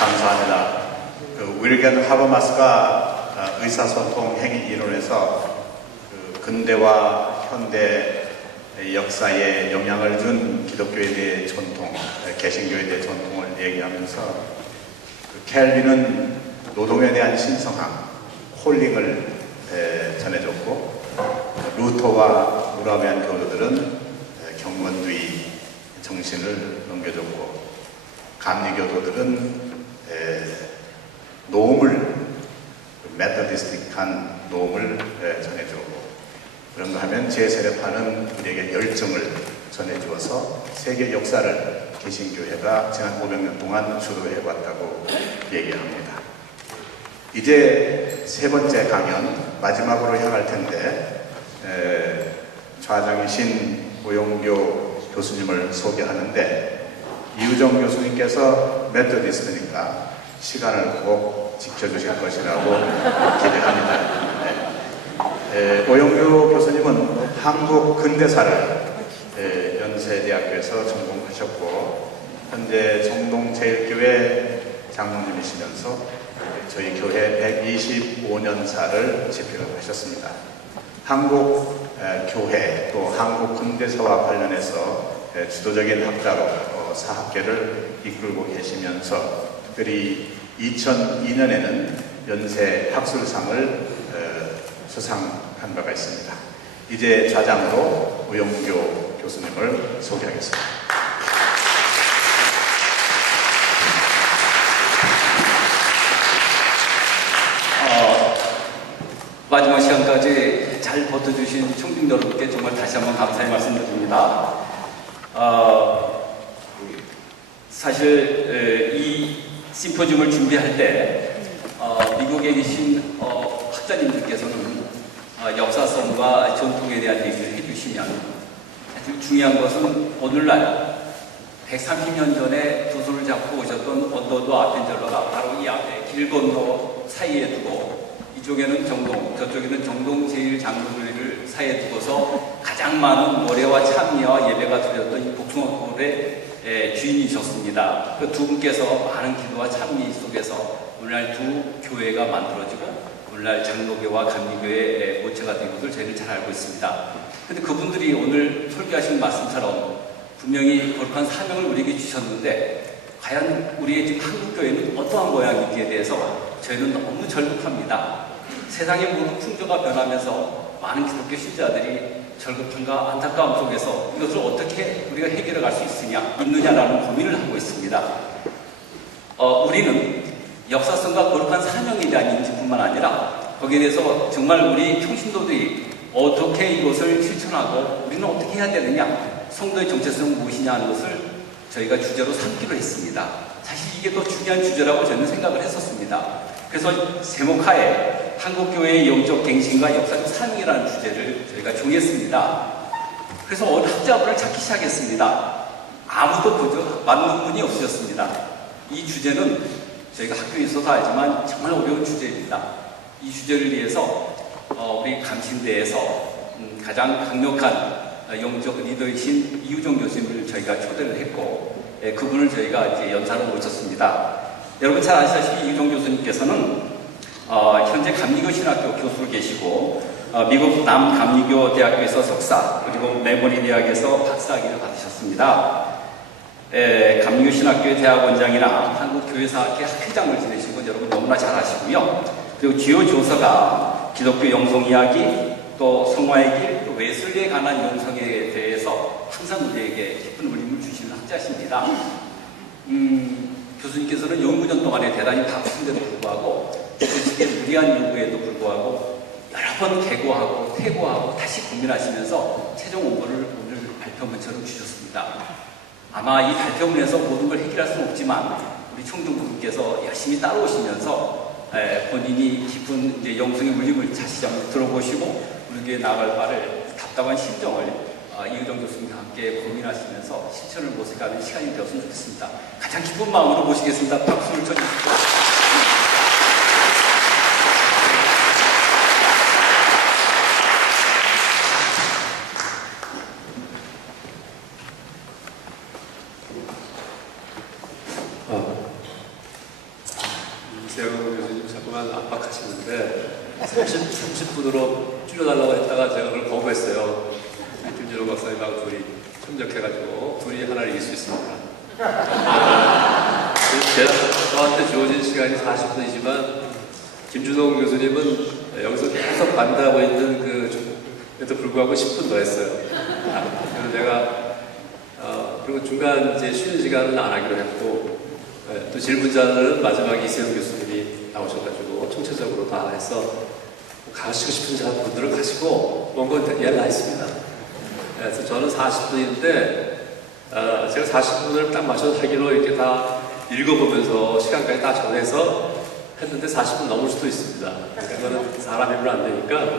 감사합니다. 윌겐 하버마스가 의사소통 행위 이론에서 근대와 현대 역사에 영향을 준 기독교에 대해 전통, 개신교에 대해 전통을 얘기하면서 켈빈은 노동에 대한 신성함, 홀링을 전해줬고, 루터와 무라비안 교도들은 경건주의 정신을 넘겨줬고, 감리교도들은 노음을, 메토디스틱한 노음을 전해주고, 그런가 하면 제세례파는 우리에게 열정을 전해주어서 세계 역사를 개신교회가 지난 500년 동안 주도해왔다고 얘기합니다. 이제 세 번째 강연 마지막으로 향할 텐데 좌장이신 오영교 교수님을 소개하는데, 이우정 교수님께서 메토디스트니까 시간을 꼭 지켜주실 것이라고 기대합니다. 오영규 교수님은 한국 근대사를 연세대학교에서 전공하셨고, 현재 정동제일교회 장로님이시면서 저희 교회 125년사를 집필하셨습니다. 한국 교회 또 한국 근대사와 관련해서 주도적인 학자로 사학계를 이끌고 계시면서 특별히 2002년에는 연세 학술상을 수상한 바가 있습니다. 이제 좌장으로 오영교 교수님을 소개하겠습니다. 마지막 시간까지 잘 버텨주신 청중 여러분께 정말 다시 한번 감사의 말씀드립니다. 사실 이 심포지움을 준비할 때 미국에 계신 학자님들께서는 역사성과 전통에 대한 얘기를 해주시면, 아주 중요한 것은 오늘날 130년 전에 두 손을 잡고 오셨던 언더도 아펜젤러가 바로 이 앞에 길 건너 사이에 두고, 이쪽에는 정동, 저쪽에는 정동 제1장로교회를 사이에 두고서 가장 많은 노래와 참여와 예배가 드렸던 이 복숭아골의 주인이셨습니다. 그 두 분께서 많은 기도와 참미 속에서 오늘날 두 교회가 만들어지고 오늘날 장로교와 감리교의 모체가 된 것을 저희는 잘 알고 있습니다. 그런데 그분들이 오늘 설교하신 말씀처럼 분명히 거룩한 사명을 우리에게 주셨는데, 과연 우리의 지금 한국교회는 어떠한 모양인지에 대해서 저희는 너무 절급합니다. 세상의 모든 풍조가 변하면서 많은 기독교 신자들이 절급함과 안타까움 속에서 이것을 어떻게 우리가 해결해 갈 수 있느냐라는 고민을 하고 있습니다. 우리는 역사성과 거룩한 사명에 대한 인지뿐만 아니라 거기에 대해서 정말 우리 평신도들이 어떻게 이것을 실천하고 우리는 어떻게 해야 되느냐, 성도의 정체성은 무엇이냐 하는 것을 저희가 주제로 삼기로 했습니다. 사실 이게 더 중요한 주제라고 저는 생각을 했었습니다. 그래서 제목하에 한국교회의 영적 갱신과 역사적 사명이라는 주제를 저희가 정했습니다. 그래서 어느 학자분을 찾기 시작했습니다. 아무도 그저 맞는 분이 없으셨습니다. 이 주제는 저희가 학교에 있어서 알지만 정말 어려운 주제입니다. 이 주제를 위해서 우리 감신대에서 가장 강력한 영적 리더이신 이우정 교수님을 저희가 초대를 했고, 그분을 저희가 이제 연사로 모셨습니다. 여러분 잘 아시다시피 이우정 교수님께서는 현재 감리교 신학교 교수로 계시고, 미국 남감리교 대학교에서 석사, 그리고 메모리 대학에서 박사학위를 받으셨습니다. 감리교 신학교의 대학원장이나 한국교회사학회 학회장을 지내시고 여러분 너무나 잘 아시고요. 그리고 주요 조서가 기독교 영성 이야기, 또 성화의 길, 또 웨슬리에 관한 영성에 대해서 항상 우리에게 깊은 울림을 주시는 학자십니다. 교수님께서는 연구년 동안에 대단히 바쁘신데도 불구하고, 교수님의 무리한 요구에도 불구하고 여러 번 개고하고 퇴고하고 다시 고민하시면서 최종 원고를 오늘 발표문처럼 주셨습니다. 아마 이 발표문에서 모든 걸 해결할 수는 없지만 우리 총동부님께서 열심히 따라오시면서 본인이 깊은 이제 영성의 울림을 다시 한번 들어보시고 우리에게 나아갈 바를 답답한 심정을 이우정 교수님과 함께 고민하시면서 실천을 모색하는 시간이 되었으면 좋겠습니다. 가장 기쁜 마음으로 모시겠습니다. 박수를 쳐주십시오. 있는데 30분으로 줄여달라고 했다가 제가 그걸 거부했어요. 김준호 박사님하고 둘이 협력해가지고 둘이 하나를 이길 수 있습니다. 저한테 주어진 시간이 40분이지만 김준호 교수님은 여기서 계속 반대하고 있는 그에도 불구하고 10분 더 했어요. 그래서 제가 그리고 중간 이제 쉬는 시간은 안 하기로 했고 또 질문자는 마지막에 이세영 교수님이 나오셔가지고 총체적으로 다 해서 가시고 싶은 분들은 가시고 먼 건 이해를 다 했습니다. 그래서 저는 40분인데 제가 40분을 딱 맞춰서 하기로 이렇게 다 읽어보면서 시간까지 다 정해서 했는데 40분 넘을 수도 있습니다. 그거는 사람 힘으로 안 되니까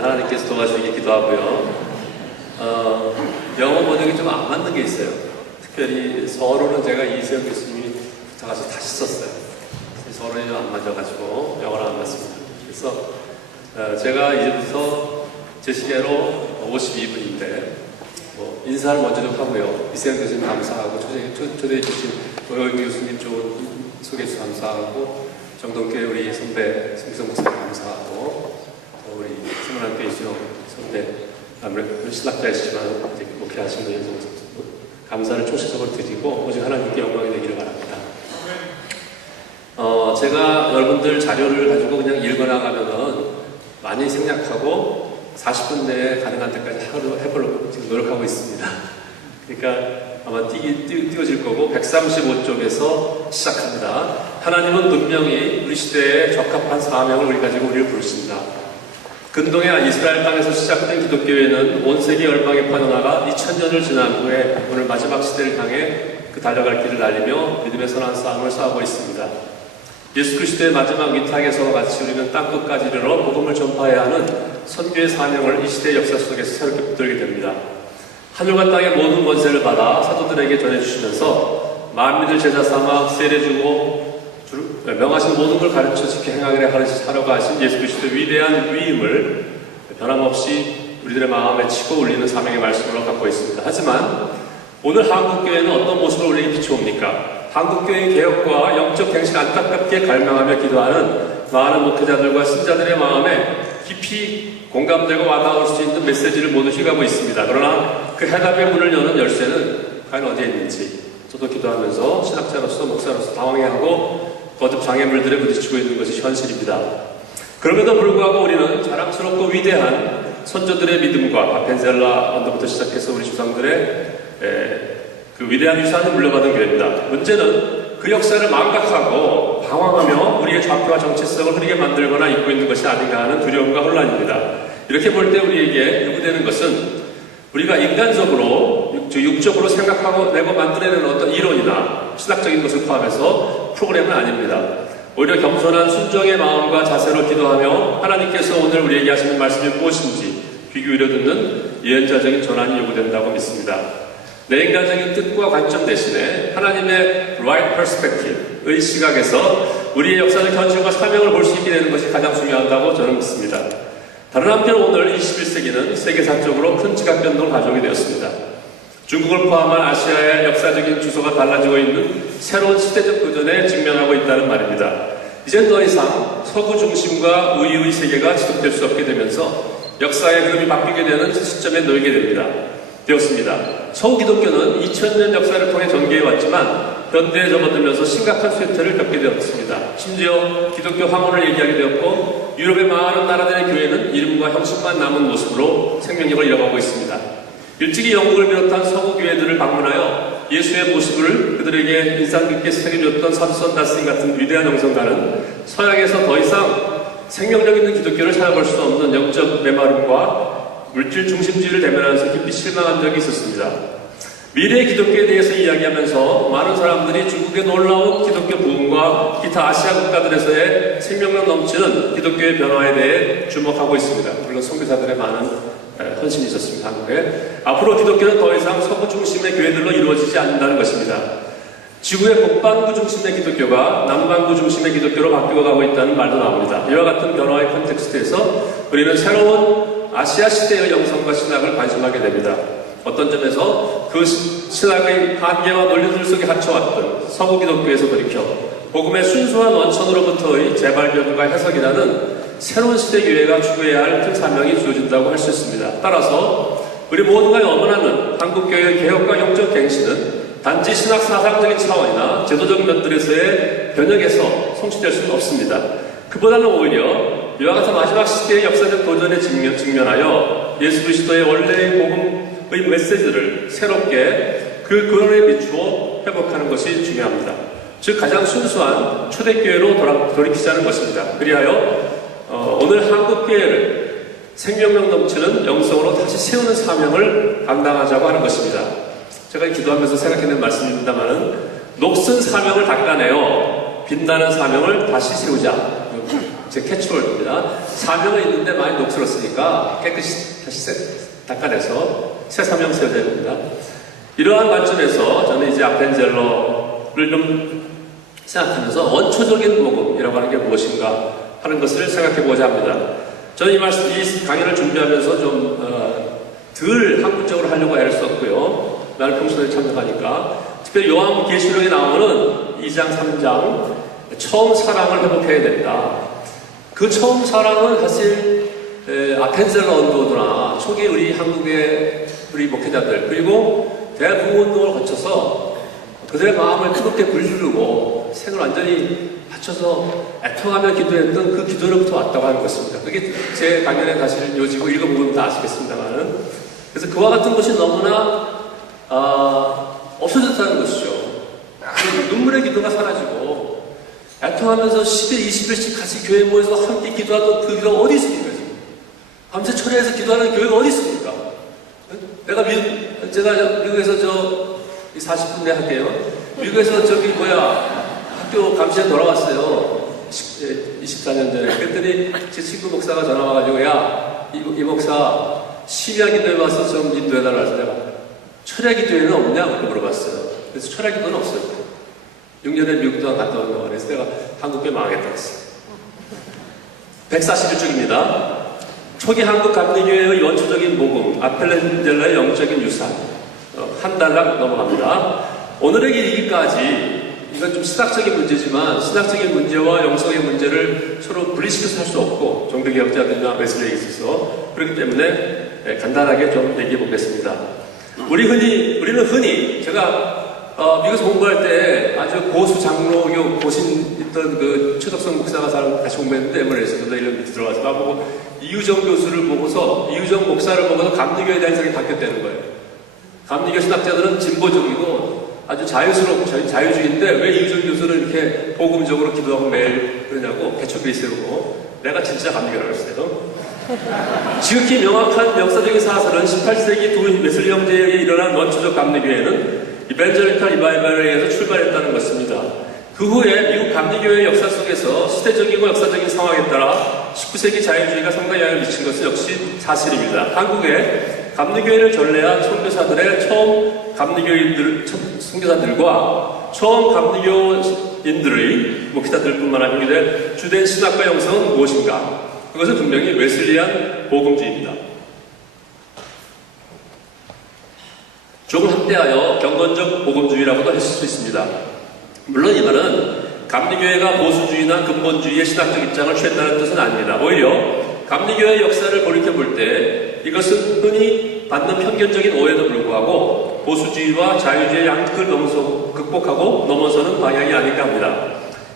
하나님께서 도와주시기 기도하고요. 영어 번역이 좀 안 맞는 게 있어요. 특별히 서론은 제가 이세영 교수님이 부탁해서 다시 썼어요. 서론이 좀 안 맞아가지고 영어로 안 맞습니다. 그래서 제가 이제부터 제 시계로 52분인데 인사를 먼저 좀 하고요. 이세영 교수님 감사하고 초대해 주신 오영희 교수님 좋은 소개해 주셔서 감사하고 정동교회 우리 선배 송기성 목사님 감사하고 우리 생활학교 이수영 선배 아무래도 신학자이시지만 이제 목회하시는 연성 감사를 총체적으로 드리고 오직 하나님께 영광이 되기를 바랍니다. 제가 여러분들 자료를 가지고 그냥 읽어나가면은 많이 생략하고 40분 내에 가능한 때까지 하루 해보려고 지금 노력하고 있습니다. 그러니까 아마 띄워질 거고 135쪽에서 시작합니다. 하나님은 분명히 우리 시대에 적합한 사명을 우리 가지고 우리를 부르신다. 근동의 이스라엘 땅에서 시작된 기독교회는 온 세계 열방에 퍼져나가 2000년을 지난 후에 오늘 마지막 시대를 향해 그 달려갈 길을 날리며 믿음의 선한 싸움을 싸우고 있습니다. 예수 그리스도의 마지막 위탁에서와 같이 우리는 땅끝까지 이르러 복음을 전파해야 하는 선교의 사명을 이 시대의 역사 속에서 새롭게 붙들게 됩니다. 하늘과 땅의 모든 권세를 받아 사도들에게 전해주시면서 만민을 제자 삼아 세례주고 명하신 모든 걸 가르쳐 지켜 행하려고 하신 예수 그리스도의 위대한 위임을 변함없이 우리들의 마음에 치고 울리는 사명의 말씀으로 갖고 있습니다. 하지만 오늘 한국교회는 어떤 모습을 우리에게 비춰옵니까? 한국교회의 개혁과 영적 갱신을 안타깝게 갈망하며 기도하는 많은 목회자들과 신자들의 마음에 깊이 공감되고 와닿을 수 있는 메시지를 모두 휘가고 있습니다. 그러나 그 해답의 문을 여는 열쇠는 과연 어디에 있는지 저도 기도하면서 신학자로서 목사로서 당황해하고 거듭 장애물들에 부딪히고 있는 것이 현실입니다. 그럼에도 불구하고 우리는 자랑스럽고 위대한 선조들의 믿음과 바펜셀라 언더부터 시작해서 우리 조상들의 그 위대한 유산을 물려받은 교회입니다. 문제는 그 역사를 망각하고 방황하며 우리의 좌표와 정체성을 흐리게 만들거나 잊고 있는 것이 아닌가 하는 두려움과 혼란입니다. 이렇게 볼 때 우리에게 요구되는 것은 우리가 인간적으로, 육적으로 생각하고 내고 만들어내는 어떤 이론이나 신학적인 것을 포함해서 프로그램은 아닙니다. 오히려 겸손한 순종의 마음과 자세로 기도하며 하나님께서 오늘 우리에게 하시는 말씀이 무엇인지 귀 기울여 듣는 예언자적인 전환이 요구된다고 믿습니다. 내 인간적인 뜻과 관점 대신에 하나님의 right perspective의 시각에서 우리의 역사적 현실과 사명을 볼 수 있게 되는 것이 가장 중요하다고 저는 믿습니다. 다른 한편 오늘 21세기는 세계사적으로 큰 지각 변동을 가져오게 되었습니다. 중국을 포함한 아시아의 역사적인 주소가 달라지고 있는 새로운 시대적 도전에 직면하고 있다는 말입니다. 이젠 더 이상 서구 중심과 우위의 세계가 지속될 수 없게 되면서 역사의 흐름이 바뀌게 되는 시점에 놓이게 되었습니다. 서구 기독교는 2000년 역사를 통해 전개해 왔지만 현대에 접어들면서 심각한 쇠퇴를 겪게 되었습니다. 심지어 기독교 황혼을 얘기하게 되었고 유럽의 많은 나라들의 교회는 이름과 형식만 남은 모습으로 생명력을 이어가고 있습니다. 일찍이 영국을 비롯한 서구 교회들을 방문하여 예수의 모습을 그들에게 인상 깊게 새겨줬던 삼손 다스인 같은 위대한 영성가는 서양에서 더 이상 생명력 있는 기독교를 찾아볼 수 없는 영적 메마름과 물질 중심주의를 대면하면서 깊이 실망한 적이 있었습니다. 미래의 기독교에 대해서 이야기하면서 많은 사람들이 중국의 놀라운 기독교 부흥과 기타 아시아 국가들에서의 생명력 넘치는 기독교의 변화에 대해 주목하고 있습니다. 물론 선교사들의 많은 헌신이 있었습니다. 한국에. 앞으로 기독교는 더 이상 서구 중심의 교회들로 이루어지지 않는다는 것입니다. 지구의 북반구 중심의 기독교가 남반구 중심의 기독교로 바뀌어 가고 있다는 말도 나옵니다. 이와 같은 변화의 컨텍스트에서 우리는 새로운 아시아 시대의 영성과 신학을 관심하게 됩니다. 어떤 점에서 그 신학의 한계와 논리들 속에 갇혀왔던 서구 기독교에서 돌이켜 복음의 순수한 원천으로부터의 재발견과 해석이라는 새로운 시대 교회가 추구해야 할 큰 사명이 주어진다고 할 수 있습니다. 따라서 우리 모두가 염원하는 한국교회의 개혁과 영적 갱신은 단지 신학 사상적인 차원이나 제도적 면들에서의 변혁에서 성취될 수는 없습니다. 그보다는 오히려 이와 같은 마지막 시대의 역사적 도전에 직면하여 예수 그리스도의 원래의 복음의 메시지를 새롭게 그 근원에 비추어 회복하는 것이 중요합니다. 즉 가장 순수한 초대교회로 돌이키자는 것입니다. 그리하여 오늘 한국교회를 생명력 넘치는 영성으로 다시 세우는 사명을 감당하자고 하는 것입니다. 제가 기도하면서 생각해낸 말씀입니다만은 녹슨 사명을 닦아내어 빛나는 사명을 다시 세우자. 제 캐치월드입니다. 사명은 있는데 많이 녹슬었으니까 깨끗이 다시 닦아내서 새 사명 세워야 됩니다. 이러한 관점에서 저는 이제 아펜젤러를 좀 생각하면서 원초적인 복음이라고 하는 게 무엇인가 하는 것을 생각해보고자 합니다. 저는 이 강연을 준비하면서 좀 덜 학문적으로 하려고 애를 썼고요. 나는 평소에 참석하니까 특별히 요한계시록에 나오는 2장, 3장 처음 사랑을 회복해야 된다. 그 처음 사랑은 사실 아펜젤러 언도드나 초기 우리 한국의 우리 목회자들 그리고 대부운동을 거쳐서 그들의 마음을 뜨겁게 불주르고 생을 완전히 바쳐서 애통하며 기도했던 그 기도로부터 왔다고 하는 것입니다. 그게 제 강연의 사실 요지고 읽어보면 다 아시겠습니다만은 그래서 그와 같은 것이 너무나 없어졌다는 것이죠. 눈물의 기도가 사라지고 애통하면서 10일, 20일씩 같이 교회에 모여서 함께 기도하던 그 기도가 어디 있습니까 지금? 밤새 철야에서 기도하는 교회가 어디 있습니까? 제가 미국에서 40분 내 할게요. 미국에서 학교 감시에 돌아왔어요. 24년 전에. 그랬더니 제 친구 목사가 전화 와가지고 이 목사 심야 기도에 와서 좀 인도해달라 해서 내가 철야 기도회는 없냐고 물어봤어요. 그래서 철야 기도는 없어요. 6년에 미국 동안 갔다 온다고 그래서 내가 한국교회 망하겠다 했어요. 141쪽입니다. 초기 한국 감리교회의 원초적인 복음, 아펠렌젤라의 영적인 유산. 한 달락 넘어갑니다. 오늘에 이르기까지 이건 좀 신학적인 문제지만 신학적인 문제와 영성의 문제를 서로 분리시켜서 할 수 없고 종교개혁자들이나 웨슬리에 있어서 그렇기 때문에 간단하게 좀 얘기해 보겠습니다. 우리는 흔히 제가 미국에서 공부할 때 아주 고수 장로교 고신 있던 그 최덕성 목사가 같이 공부했는데 MLS도 이런 밑에 들어가서 나보고 이유정 교수를 보고서 이유정 목사를 보고서 감리교에 대한 생각이 바뀌었다는 거예요. 감리교 신학자들은 진보적이고 아주 자유주의인데 왜 이유정 교수는 이렇게 복음적으로 기도하고 매일 그러냐고 개척교회 세우고 내가 진짜 감리교라고 했어요. 지극히 명확한 역사적인 사설은 18세기 두 웨슬리 형제에 일어난 원초적 감리교회는 이벤저리컬 리바이벌에 의해서 출발했다는 것입니다. 그 후에 미국 감리교회의 역사 속에서 시대적이고 역사적인 상황에 따라 19세기 자유주의가 상당히 영향을 미친 것은 역시 사실입니다. 한국에 감리교회를 전례한 선교사들의 처음 선교사들과 처음 감리교인들의 목회자들뿐만 아니라 주된 신학과 영성은 무엇인가? 그것은 분명히 웨슬리안 복음주의입니다. 조금 확대하여 경건적 복음주의라고도 했을 수 있습니다. 물론 이 말은 감리교회가 보수주의나 근본주의의 신학적 입장을 취했다는 뜻은 아닙니다. 오히려 감리교회의 역사를 돌이켜볼 때 이것은 흔히 받는 편견적인 오해도 불구하고 보수주의와 자유주의의 양극을 극복하고 넘어서는 방향이 아닐까 합니다.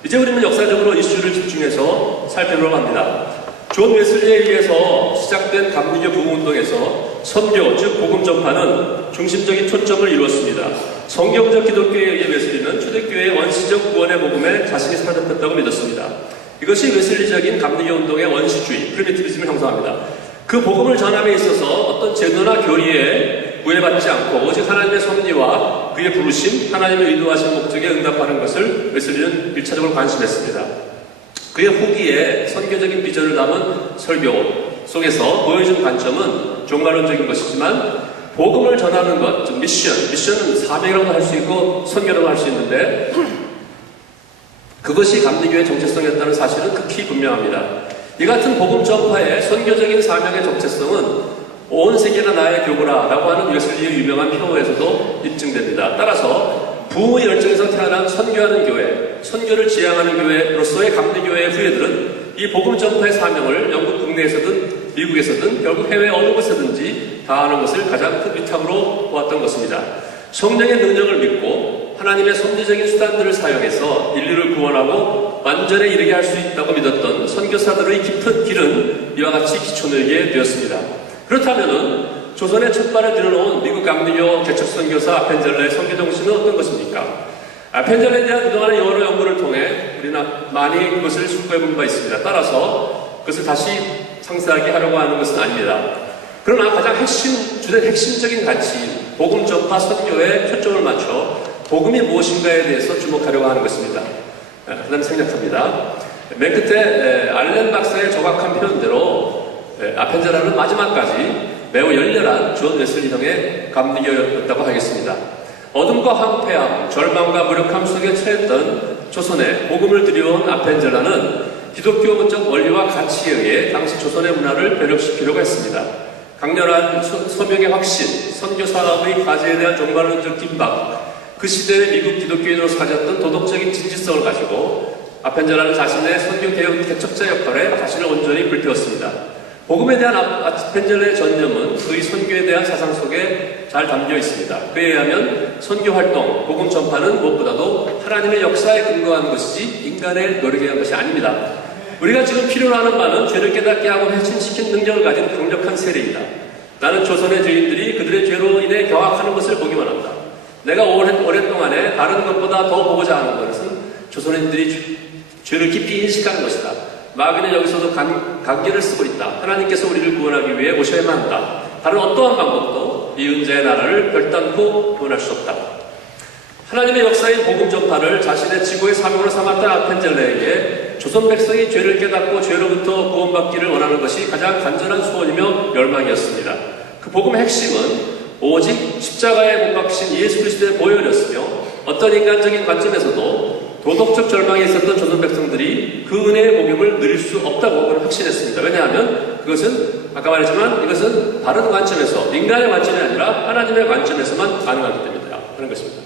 이제 우리는 역사적으로 이슈를 집중해서 살펴보려고 합니다. 존 웨슬리에 의해서 시작된 감리교 부흥운동에서 선교, 즉 복음 전파는 중심적인 초점을 이루었습니다. 성경적 기독교에 의해 웨슬리는 초대교회의 원시적 구원의 복음에 자신이 사로잡혔다고 믿었습니다. 이것이 웨슬리적인 감리교 운동의 원시주의, 프리미티비즘을 형성합니다. 그 복음을 전함에 있어서 어떤 제도나 교리에 구애받지 않고 오직 하나님의 섭리와 그의 부르심, 하나님의 의도하신 목적에 응답하는 것을 웨슬리는 1차적으로 관심했습니다. 그의 후기에 선교적인 비전을 담은 설교 속에서 보여준 관점은 종말론적인 것이지만 복음을 전하는 것, 즉 미션은 사명이라고 할 수 있고 선교라고 할 수 있는데 그것이 감리교의 정체성이었다는 사실은 극히 분명합니다. 이 같은 복음 전파의 선교적인 사명의 정체성은 온 세계가 나의 교구라 라고 하는 웨슬리의 유명한 표어에서도 입증됩니다. 따라서 부열정에서 태어난 선교하는 교회, 선교를 지향하는 교회로서의 감리교회의 후예들은 이 복음 전파의 사명을 영국 국내에서든 미국에서든 결국 해외 어느 곳에든지 다하는 것을 가장 큰 위탁으로 보았던 것입니다. 성령의 능력을 믿고 하나님의 섭리적인 수단들을 사용해서 인류를 구원하고 완전에 이르게 할 수 있다고 믿었던 선교사들의 깊은 길은 이와 같이 기초늘게 되었습니다. 그렇다면은 조선의 첫 발을 들여놓은 미국 감리교 개척선교사 아펜젤러의 선교 정신은 어떤 것입니까? 아펜젤러에 대한 그동안의 여러 연구를 통해 우리는 많이 그것을 숙고해본 바 있습니다. 따라서 그것을 다시 상세하게 하려고 하는 것은 아닙니다. 그러나 가장 주된 핵심적인 가치인 복음 전파 선교에 초점을 맞춰 복음이 무엇인가에 대해서 주목하려고 하는 것입니다. 그 다음에 생략합니다. 맨 끝에 알렌 박사의 정확한 표현대로 아펜젤러는 마지막까지 매우 열렬한 존 웨슬리형의 감리교였다고 하겠습니다. 어둠과 황폐함, 절망과 무력함 속에 처했던 조선에 복음을 들여온 아펜젤러는 기독교적 원리와 가치에 의해 당시 조선의 문화를 변혁시키려고 했습니다. 강렬한 서명의 확신, 선교 사업의 과제에 대한 종말론적 긴박, 그 시대의 미국 기독교인으로 가졌던 도덕적인 진지성을 가지고 아펜젤러는 자신의 선교 개혁 개척자 역할에 자신을 온전히 불태웠습니다. 복음에 대한 아펜젤러의 전념은 그의 선교에 대한 사상 속에 잘 담겨 있습니다. 그에 의하면 선교 활동, 복음 전파는 무엇보다도 하나님의 역사에 근거한 것이지 인간의 노력에 의한 것이 아닙니다. 우리가 지금 필요로 하는 바는 죄를 깨닫게 하고 회심시킨 능력을 가진 강력한 세례이다. 나는 조선의 죄인들이 그들의 죄로 인해 경악하는 것을 보기만 한다. 내가 오랫동안에 다른 것보다 더 보고자 하는 것은 조선인들이 죄를 깊이 인식하는 것이다. 마귀는 여기서도 강기를 쓰고 있다. 하나님께서 우리를 구원하기 위해 오셔야만 한다. 다른 어떠한 방법도 이 은자의 나라를 결단코 구원할 수 없다. 하나님의 역사인 복음 전파를 자신의 지고의 사명으로 삼았던 아펜젤러에게 조선 백성이 죄를 깨닫고 죄로부터 구원받기를 원하는 것이 가장 간절한 소원이며 열망이었습니다. 그 복음의 핵심은 오직 십자가에 못 박히신 예수 그리스도의 보혈이었으며 어떤 인간적인 관점에서도 도덕적 절망에 있었던 조선 백성들이 그 은혜의 복음을 누릴 수 없다고 그는 확신했습니다. 왜냐하면 그것은 아까 말했지만 이것은 다른 관점에서 인간의 관점이 아니라 하나님의 관점에서만 가능하기 때문이다 하는 것입니다.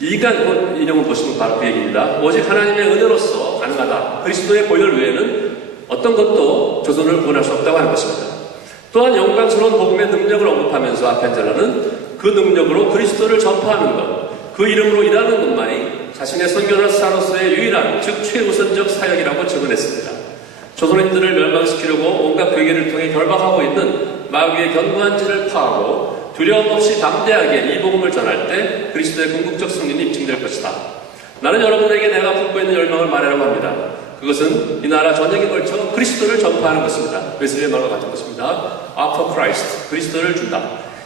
인간 인용을 보시면 바로 그 얘기입니다. 오직 하나님의 은혜로서 가능하다. 그리스도의 보혈 외에는 어떤 것도 조선을 구원할 수 없다고 하는 것입니다. 또한 영광스러운 복음의 능력을 언급하면서 아펜젤러는 그 능력으로 그리스도를 전파하는 것, 그 이름으로 일하는 것만이 자신의 선교사로서의 유일한, 즉 최우선적 사역이라고 증언했습니다. 조선인들을 멸망시키려고 온갖 괴계를 통해 결박하고 있는 마귀의 견고한 질을 파하고 두려움 없이 담대하게 이 복음을 전할 때 그리스도의 궁극적 승리는 입증될 것이다. 나는 여러분에게 내가 품고 있는 열망을 말하려고 합니다. 그것은 이 나라 전역에 걸쳐 그리스도를 전파하는 것입니다. 웨슬리의 말과 같은 것입니다. After Christ, 그리스도를 준다.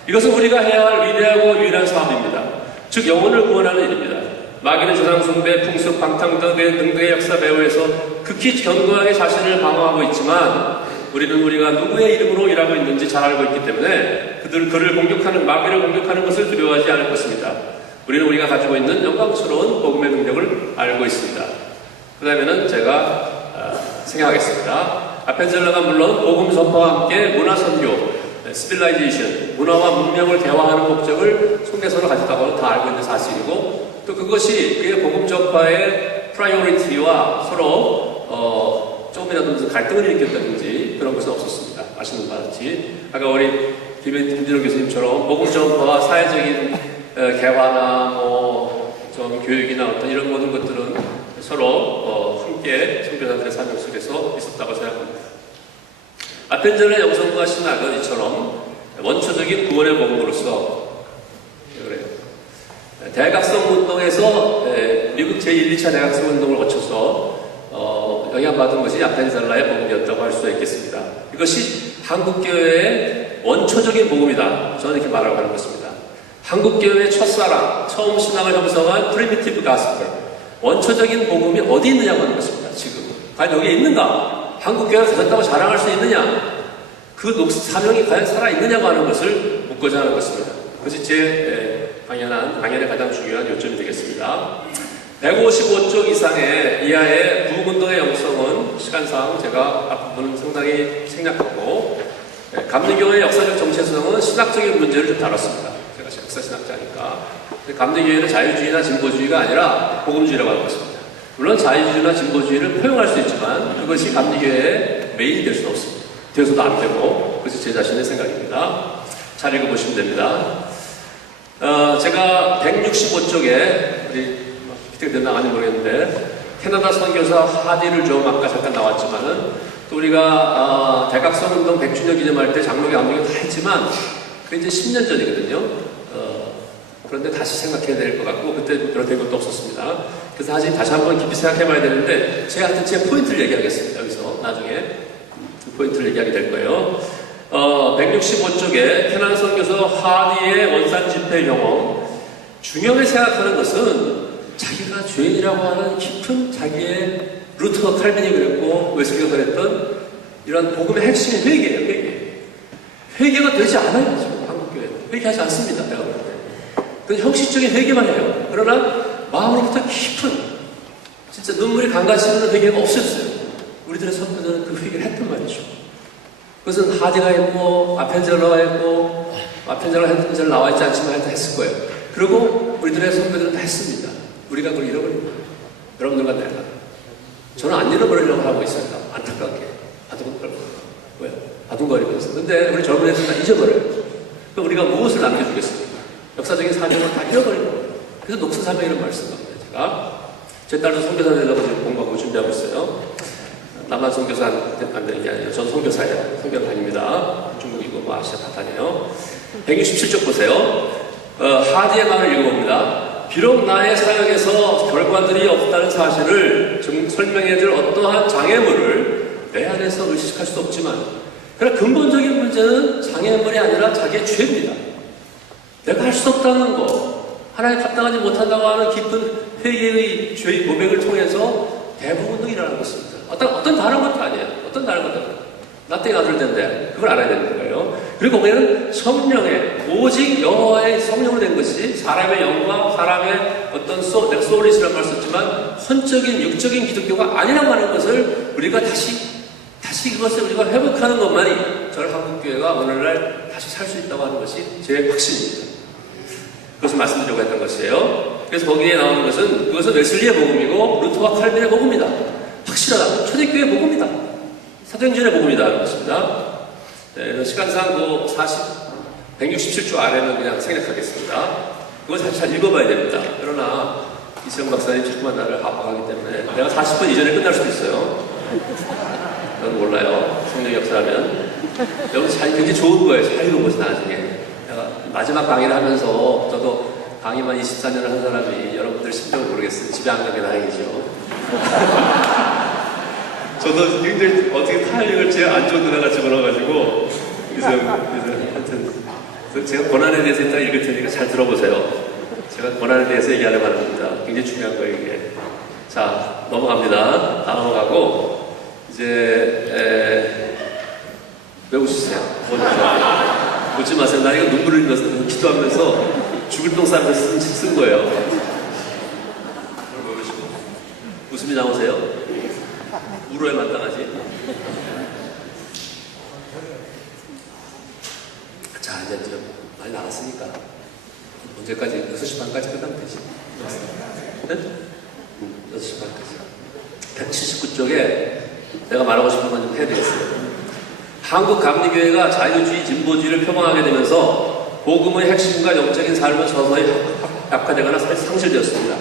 이것은 우리가 해야 할 위대하고 유일한 사업입니다. 즉 영혼을 구원하는 일입니다. 마귀는 조상숭배, 풍습, 방탕 등등의 역사 배후에서 극히 견고하게 자신을 방어하고 있지만 우리는 우리가 누구의 이름으로 일하고 있는지 잘 알고 있기 때문에 그를 공격하는, 마귀를 공격하는 것을 두려워하지 않을 것입니다. 우리는 우리가 가지고 있는 영광스러운 복음의 능력을 알고 있습니다. 그 다음에는 제가 생각하겠습니다. 아펜젤러가 물론 복음 전파와 함께 문화 선교, 시빌라이제이션, 문화와 문명을 대화하는 목적을 속내서로 가졌다고는 다 알고 있는 사실이고 또 그것이 그의 복음 전파의 프라이오리티와 서로 조금이라도 무슨 갈등을 일으켰다든지 그런 것은 없었습니다. 아시는 바와 같이 아까 우리 김진호 교수님처럼 복음 전파와 사회적인 개화나 좀 교육이나 어떤 이런 모든 것들은 서로 함께 선교사들의 사명 속에서 있었다고 생각합니다. 아펜젤러의 영성과 신학은 이처럼 원초적인 구원의 복음으로서 그래요. 대각성 운동에서 미국 제1, 2차 대각성 운동을 거쳐서 영향받은 것이 아펜젤러의 복음이었다고 할 수 있겠습니다. 이것이 한국교회의 원초적인 복음이다. 저는 이렇게 말하고 하는 것입니다. 한국교회의 첫사랑, 처음 신앙을 형성한 프리미티브 가스펠, 원초적인 복음이 어디 있느냐고 하는 것입니다. 지금 과연 여기에 있는가? 한국교회가 가졌다고 자랑할 수 있느냐? 그 사명이 과연 살아있느냐고 하는 것을 묻고자 하는 것입니다. 그것이 제 강연의 가장 중요한 요점이 되겠습니다. 155쪽 이하의 부흥운동의 영성은 시간상 제가 앞부분은 상당히 생략하고 감리교의 역사적 정체성은 신학적인 문제를 좀 다뤘습니다. 제가 역사 신학자니까 것입니다. 감리교회는 자유주의나 진보주의가 아니라 복음주의라고 하는 것입니다. 물론 자유주의나 진보주의를 포용할 수 있지만 그것이 감리교회의 메인이 될 수는 없습니다. 되어서도 안 되고 그것이 제 자신의 생각입니다. 잘 읽어보시면 됩니다. 제가 165쪽에 우리 어떻게 됐나 아닌지 모르겠는데 캐나다 선교사 하디를 좀 아까 잠깐 나왔지만은 또 우리가 대각선운동 100주년 기념할 때 장로교 안목이 다 했지만 그게 이제 10년 전이거든요. 그런데 다시 생각해야 될 것 같고 그때 그런 된 것도 없었습니다. 그래서 다시 한번 깊이 생각해봐야 되는데 제가 하여튼 제 포인트를 얘기하겠습니다. 여기서 나중에 그 포인트를 얘기하게 될 거예요. 165쪽에 캐나다 선교사 하디의 원산 집회 경험 중요하게 생각하는 것은 자기가 죄인이라고 하는 깊은 자기의 루터 칼빈이 그랬고 웨슬리가 그랬던 이런 복음의 핵심이 회개예요. 회개가 되지 않아요. 지금 한국교회는 회개하지 않습니다. 내가 볼 때. 그건 형식적인 회개만 해요. 그러나 마음으로부터 깊은 진짜 눈물이 강같이 흐르는 회개가 없었어요. 우리들의 선배들은 그 회개를 했단 말이죠. 그것은 하디가 했고 아펜젤러가 했고 아펜젤러가 했던 잘 나와있지 않지만 하여튼 했을 거예요. 그리고 우리들의 선배들은 다 했습니다. 우리가 그걸 잃어버린 거예요. 여러분들과 내가. 저는 안 잃어버리려고 하고 있어요. 안타깝게. 아둥거리면서. 근데 우리 젊은 애들은 다 잊어버려요. 그럼 우리가 무엇을 남겨주겠습니까? 역사적인 사명을 다 잃어버린 거예요. 그래서 녹슨 사명이라는 말씀을 합니다. 제가. 제 딸도 선교사 되려고 지금 공부하고 준비하고 있어요. 나만 선교사 안 되는 게 아니에요. 저는 선교사예요. 선교 다닙니다. 중국이고 뭐 아시아 다 다녀요. 167쪽 보세요. 하디의 말을 읽어봅니다. 비록 나의 사역에서 결과들이 없다는 사실을 설명해줄 어떠한 장애물을 내 안에서 의식할 수 없지만 그러나 근본적인 문제는 장애물이 아니라 자기의 죄입니다. 내가 할 수 없다는 거 하나님 합당하지 못한다고 하는 깊은 회개의 죄의 고백을 통해서 대부분도 일어나는 것입니다. 어떤 다른 것도 아니에요. 어떤 다른 것도 아니에요. 나 때가 들 텐데 그걸 알아야 되는 거예요. 그리고 거기는 성령의 오직 여호와의 성령으로 된 것이 사람의 영과 사람의 어떤 내가 소울리스라는 말 썼지만 헌적인 육적인 기독교가 아니라고 하는 것을 우리가 다시 그것을 우리가 회복하는 것만이 저를 한국교회가 오늘날 다시 살 수 있다고 하는 것이 제 확신입니다. 그것을 말씀드리려고 했던 것이에요. 그래서 거기에 나오는 것은 그것은 웨슬리의 복음이고 루터와 칼빈의 복음이다. 확실하다. 초대교회 복음이다. 사도행전의 복음이다. 그렇습니다. 네, 시간상 167조 아래는 그냥 생략하겠습니다. 그걸 사실 잘 읽어봐야 됩니다. 그러나 이세영 박사님 자꾸만 나를 하박하기 때문에 내가 40분 이전에 끝날 수도 있어요. 넌 몰라요. 성령 역사하면. 여러분 굉장히 좋은 거예요. 잘 읽어보세요. 나중에. 내가 마지막 강의를 하면서 저도 강의만 24년을 한 사람이 여러분들 심정을 모르겠어요. 집에 안 가게 다행이죠. 저도 굉장히 어떻게 타이밍을 제일 안 좋은 누나가 집어넣어가지고 그래서 하여튼 제가 고난에 대해서 일단 읽을 테니까 잘 들어보세요. 제가 고난에 대해서 얘기하려고 합니다. 굉장히 중요한 거예요 이게. 자 넘어갑니다. 다 넘어가고 이제 왜 웃으세요? 웃지 마세요. 나 이거 눈물을 흘려서 기도하면서 죽을 똥 싸면서 쓴 거예요. 모르시고 웃음이 나오세요? 울어야 마땅하지. 자, 이제 많이 나왔으니까 언제까지? 6시 반까지 끝나면 되지. 네? 6시 반까지. 179쪽에 내가 말하고 싶은 건 좀 해야 되겠어요. 한국 감리교회가 자유주의, 진보주의를 표방하게 되면서 복음의 핵심과 영적인 삶은 서서히 약화되거나 상실되었습니다.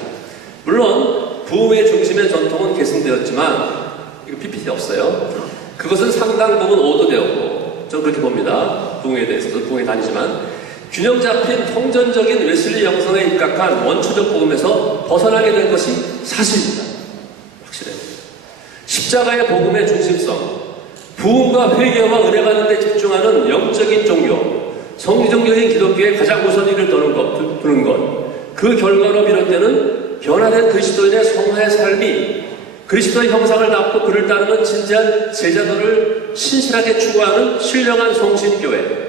물론 부흥의 중심의 전통은 계승되었지만 이거 PPT 없어요. 그것은 상당 부분 오도되었고 저는 그렇게 봅니다. 부흥에 대해서도 부흥에 다니지만 균형 잡힌 통전적인 웨슬리 영성에 입각한 원초적 복음에서 벗어나게 된 것이 사실입니다. 확실해요. 십자가의 복음의 중심성, 부흥과 회개와 은혜 받는 데 집중하는 영적인 종교, 성리종교인 기독교의 가장 우선위를 두는 것, 그 결과로 비롯되는 변화된 그리스도인의 성화의 삶이 그리스도의 형상을 담고 그를 따르는 진지한 제자들을 신실하게 추구하는 신령한 성신교회.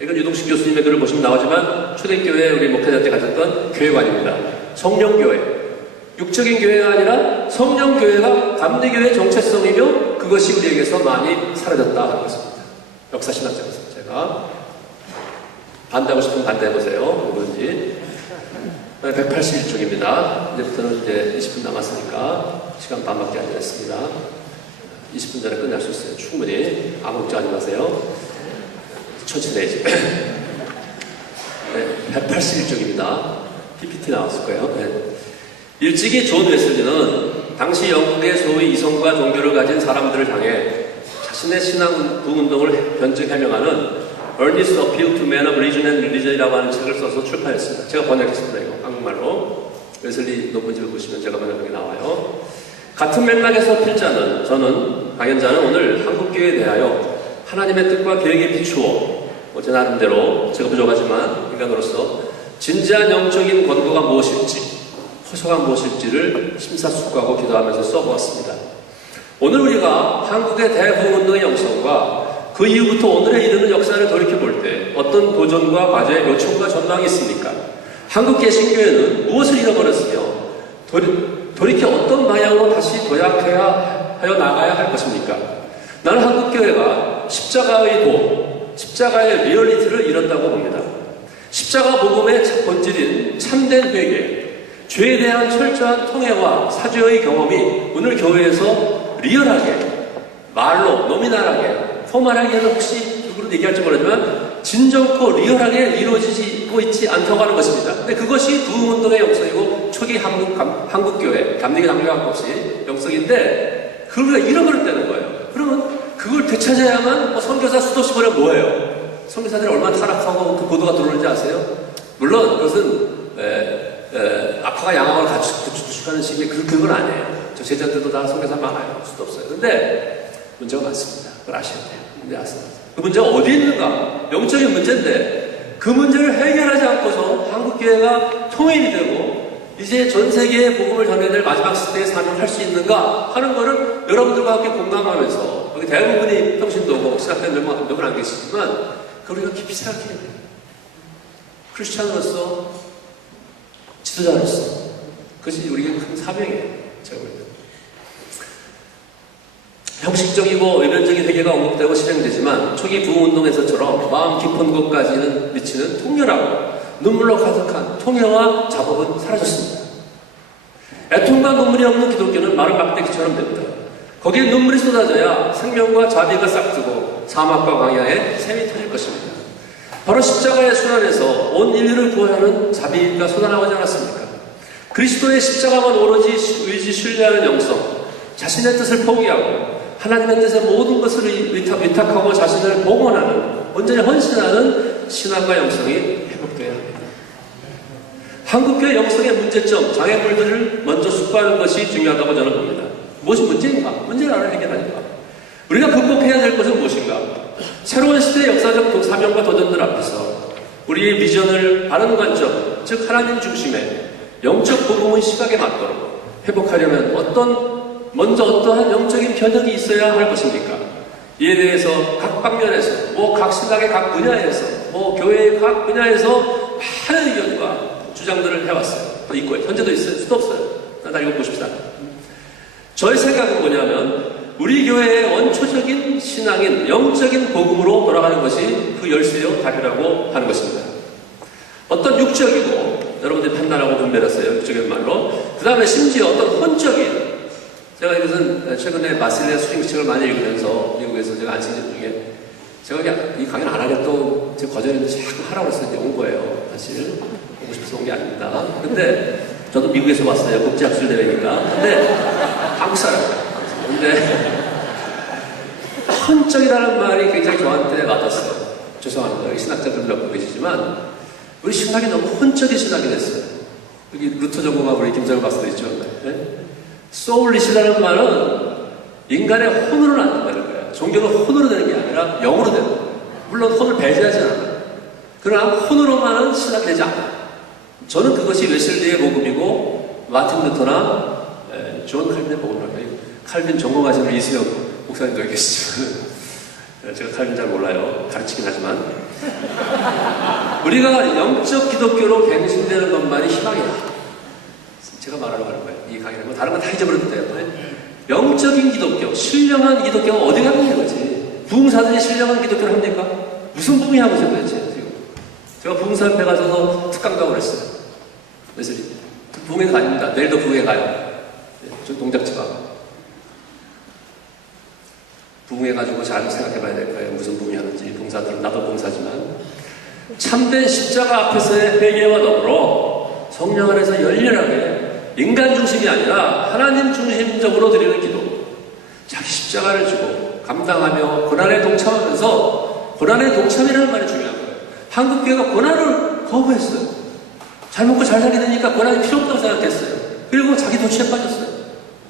이건 유동식 교수님의 글을 보시면 나오지만 초대교회 우리 목회자 때 가졌던 교회관입니다. 성령교회. 육적인 교회가 아니라 성령교회가 감리교회의 정체성이며 그것이 우리에게서 많이 사라졌다 하는 것입니다. 역사신학자로서 제가 반대하고 싶으면 반대해보세요. 누구든지. 181쪽입니다. 이제부터는 이제 20분 남았으니까 시간 반밖에 안 됐습니다. 20분 전에 끝날 수 있어요. 충분히. 아무 걱정 하지 마세요. 천천히 해야지. 네, 181쪽입니다. PPT 나왔을 거예요. 네. 일찍이 존 웨슬리는 당시 영국의 소위 이성과 종교를 가진 사람들을 향해 자신의 신앙 부운동을 변증 해명하는 Earnest Appeal to Men of Religion and Religion이라고 하는 책을 써서 출판했습니다. 제가 번역했습니다. 이거 한국말로. 웨슬리 논문집을 보시면 제가 번역한 게 나와요. 같은 맥락에서 필자는, 강연자는 오늘 한국교회에 대하여 하나님의 뜻과 계획에 비추어 제 나름대로 제가 부족하지만 인간으로서 진지한 영적인 권고가 무엇일지, 호소가 무엇일지를 심사숙고하고 기도하면서 써보았습니다. 오늘 우리가 한국의 대부흥운동의 영성과 그 이후부터 오늘에 이르는 역사를 돌이켜볼 때 어떤 도전과 과제, 요청과 전망이 있습니까? 한국 개신교회는 무엇을 잃어버렸으며 돌이켜 어떤 방향으로 다시 도약해야 하여 나가야 할 것입니까? 나는 한국교회가 십자가의 도, 십자가의 리얼리티를 잃었다고 봅니다. 십자가 복음의 본질인 참된 회개, 죄에 대한 철저한 통회와 사죄의 경험이 오늘 교회에서 리얼하게, 말로, 노미널하게, 포멀하게는 혹시 누구로 얘기할지 모르지만 진정코 리얼하게 이루어지고 있지 않다고 하는 것입니다. 근데 그것이 부흥운동의 영성이고 초기 한국교회, 감리교 당교학 없이 영성인데 그걸 우리가 잃어버렸다는 거예요. 그러면 그걸 되찾아야만 선교사 수도 없이 보내면 뭐예요? 선교사들이 얼마나 타락하고 그 보도가 들어오는지 아세요? 물론 그것은 아파가 양악을 같이 주축하는 식의 그건 아니에요. 저 제자들도 다 선교사 많아요. 수도 없어요. 근데 문제가 많습니다. 그걸 아셔야 돼요. 문제 아세요? 그 문제가 어디 있는가? 영적인 문제인데 그 문제를 해결하지 않고서 한국교회가 통일이 되고 이제 전 세계에 복음을 전해야 될 마지막 시대에 사명할 수 있는가 하는 거를 여러분들과 함께 공감하면서 여기 대부분이 평신도고 신학생 몇분 안 계시지만 그걸 우리가 깊이 생각해야 돼요. 크리스찬으로서 지도자로서 그것이 우리에게 큰 사명이에요. 제가 볼 때. 형식적이고 외면적인 회개가 언급되고 실행되지만 초기 부흥운동에서처럼 마음 깊은 곳까지는 미치는 통렬하고 눈물로 가득한 통회와 작업은 사라졌습니다. 애통과 눈물이 없는 기독교는 마른 막대기처럼 됩니다. 거기에 눈물이 쏟아져야 생명과 자비가 싹트고 사막과 광야에 샘이 터질 것입니다. 바로 십자가의 순환에서 온 인류를 구원하는 자비가 쏟아나오지 않았습니까? 그리스도의 십자가만 오로지 의지 신뢰하는 영성, 자신의 뜻을 포기하고 하나님의 뜻에 모든 것을 위탁하고 자신을 봉헌하는, 온전히 헌신하는 신앙과 영성이 회복되어야 합니다. 한국교회 영성의 문제점, 장애물들을 먼저 숙고하는 것이 중요하다고 저는 봅니다. 무엇이 문제인가? 문제를 알아 해결하니까. 우리가 극복해야 될 것은 무엇인가? 새로운 시대의 역사적 사명과 도전들 앞에서 우리의 비전을 바른 관점, 즉 하나님 중심의 영적 복음의 시각에 맞도록 회복하려면 먼저 어떠한 영적인 변혁이 있어야 할 것입니까? 이에 대해서 각 방면에서, 각 신학의 각 분야에서, 교회의 각 분야에서 많은 의견과 주장들을 해왔어요. 또 있고요. 현재도 있어요. 수도 없어요. 다 읽어보십시다. 저의 생각은 뭐냐면 우리 교회의 원초적인 신앙인 영적인 복음으로 돌아가는 것이 그 열쇠요 답이라고 하는 것입니다. 어떤 육적이고 여러분들이 판단하고 분별했어요. 육적인 말로. 그 다음에 심지어 어떤 혼적인, 제가 이것은 최근에 마실레 수행책을 많이 읽으면서 미국에서 제가 안식년 중에 제가 이 강연 안 하겠다고 제가 거절했는데 자꾸 하라고 해서 이제 온 거예요. 사실 오고 싶어서 온 게 아닙니다. 근데 저도 미국에서 왔어요. 국제학술대회니까. 근데 한국 사람이에요. 근데 헌적이라는 말이 굉장히 저한테 와닿았어요. 죄송합니다. 여기 신학자들 몇 계시지만 우리 신학이 너무 헌적인 신학이 됐어요. 여기 루터 전공하고 우리 김정은 박사도 있죠. 네? 소울리시라는 말은 인간의 혼으로는 안 된다는 거예요. 종교는 혼으로 되는 게 아니라 영으로 되는 거예요. 물론 혼을 배제하지 않아요. 그러나 혼으로만은 신학이 되지 않아요. 저는 그것이 웨슬리의 복음이고 마틴 루터나 존 칼빈의 복음이랄까요. 칼빈 전공하시는 이수영 목사님도 여기 계시지만 제가 칼빈 잘 몰라요. 가르치긴 하지만 우리가 영적 기독교로 갱신되는 것만이 희망이야. 제가 말하려고 하는 거예요. 이 강의는 다른 건 다 잊어버려도 돼요. 영적인 기독교, 신령한 기독교가 어디 가는 거지? 부흥사들이 신령한 기독교를 합니까? 무슨 부흥이 하고 있어요 도대체 지금? 제가 부흥사 앞에 가서도 특강도 하고 그랬어요. 웨슬리. 부흥회 다닙니다. 내일도 부흥회 가요. 네, 저 동작지가. 부흥회 가지고 잘 생각해 봐야 될 거예요. 무슨 부흥회 하는지. 봉사들은 나도 봉사지만. 참된 십자가 앞에서의 회개와 더불어 성령 안에서 열렬하게 인간 중심이 아니라 하나님 중심적으로 드리는 기도. 자기 십자가를 지고 감당하며 고난에 동참하면서 고난에 동참이라는 말이 중요한 거예요. 한국 교회가 고난을 거부했어요. 잘 먹고 잘 살게 되니까 고난이 필요 없다고 생각했어요. 그리고 자기 도취에 빠졌어요.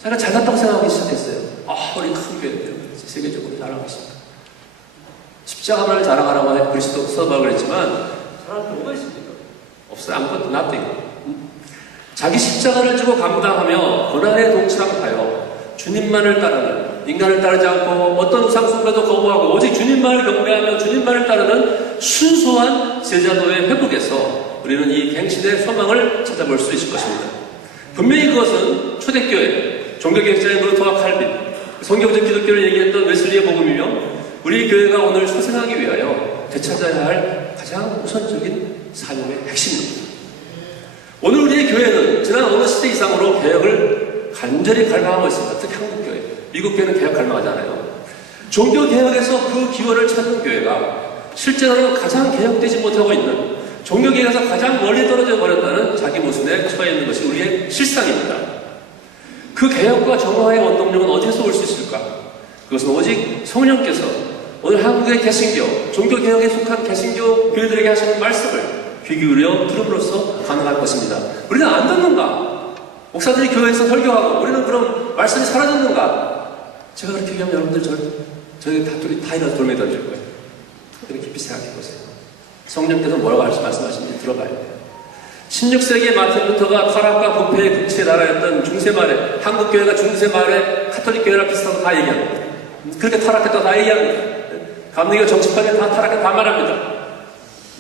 자기가 잘났다고 생각하기 시작했어요. 우리 큰 교회인데요. 세계적으로 자랑하고 있습니다. 십자가만을 자랑하라고 그리스도 써봐 그랬지만 자랑할 게 뭐가 있습니까? 없어요. 아무것도 nothing. 자기 십자가를 지고 감당하며 고난에 동참하여 주님만을 따르는, 인간을 따르지 않고 어떤 우상숭배도 거부하고 오직 주님만을 경배하며 주님만을 따르는 순수한 제자도의 회복에서 우리는 이 갱신의 소망을 찾아볼 수 있을 것입니다. 분명히 그것은 초대교회, 종교개혁자의 루터와 칼빈, 성경적 기독교를 얘기했던 웨슬리의 복음이며 우리 교회가 오늘 소생하기 위하여 되찾아야 할 가장 우선적인 사명의 핵심입니다. 오늘 우리의 교회는 지난 어느 시대 이상으로 개혁을 간절히 갈망하고 있습니다. 특히 한국교회. 미국 교회는 개혁 갈망하잖아요. 종교개혁에서 그 기원을 찾는 교회가 실제로는 가장 개혁되지 못하고 있는 종교개혁에서 가장 멀리 떨어져 버렸다는 자기 모순에 처해 있는 것이 우리의 실상입니다. 그 개혁과 정화의 원동력은 어디에서 올 수 있을까? 그것은 오직 성령께서 오늘 한국의 개신교, 종교개혁에 속한 개신교 교회들에게 하시는 말씀을 귀 기울여 들음으로써 가능할 것입니다. 우리는 안 듣는가? 목사들이 교회에서 설교하고 우리는 그럼 말씀이 사라졌는가? 제가 그렇게 얘기하면 여러분들 저희 다 일어나서 돌멩이 던질 거예요. 그렇게 깊이 생각해 보세요. 성령께서 뭐라고 말씀하시는지 들어봐야 돼요. 16세기에 마틴 루터가 타락과 부패의 극치의 나라였던 중세말에 한국교회가 중세말에 카톨릭교회랑 비슷하고 다 얘기합니다. 그렇게 타락했다고 다 얘기합니다. 감리교 정치판에 다 타락해 다 말합니다.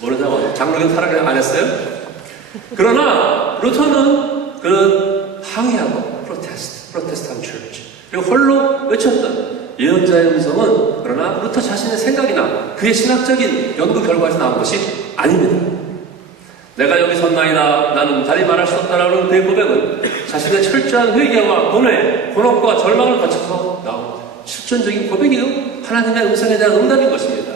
모르자고 장로교 타락을 안 했어요? 그러나 루터는 그 항의하고 프로테스탄트 처치 그리고 홀로 외쳤던 예언자의 음성은 그러나 루터 자신의 생각이나 그의 신학적인 연구 결과에서 나온 것이 아닙니다. 내가 여기 섰나이다. 나는 다리 말할 수 없다라는 그의 고백은 자신의 철저한 회개와 고뇌, 곤혹과 절망을 거쳐서 나온 실존적인 고백이요. 하나님의 음성에 대한 응답인 것입니다.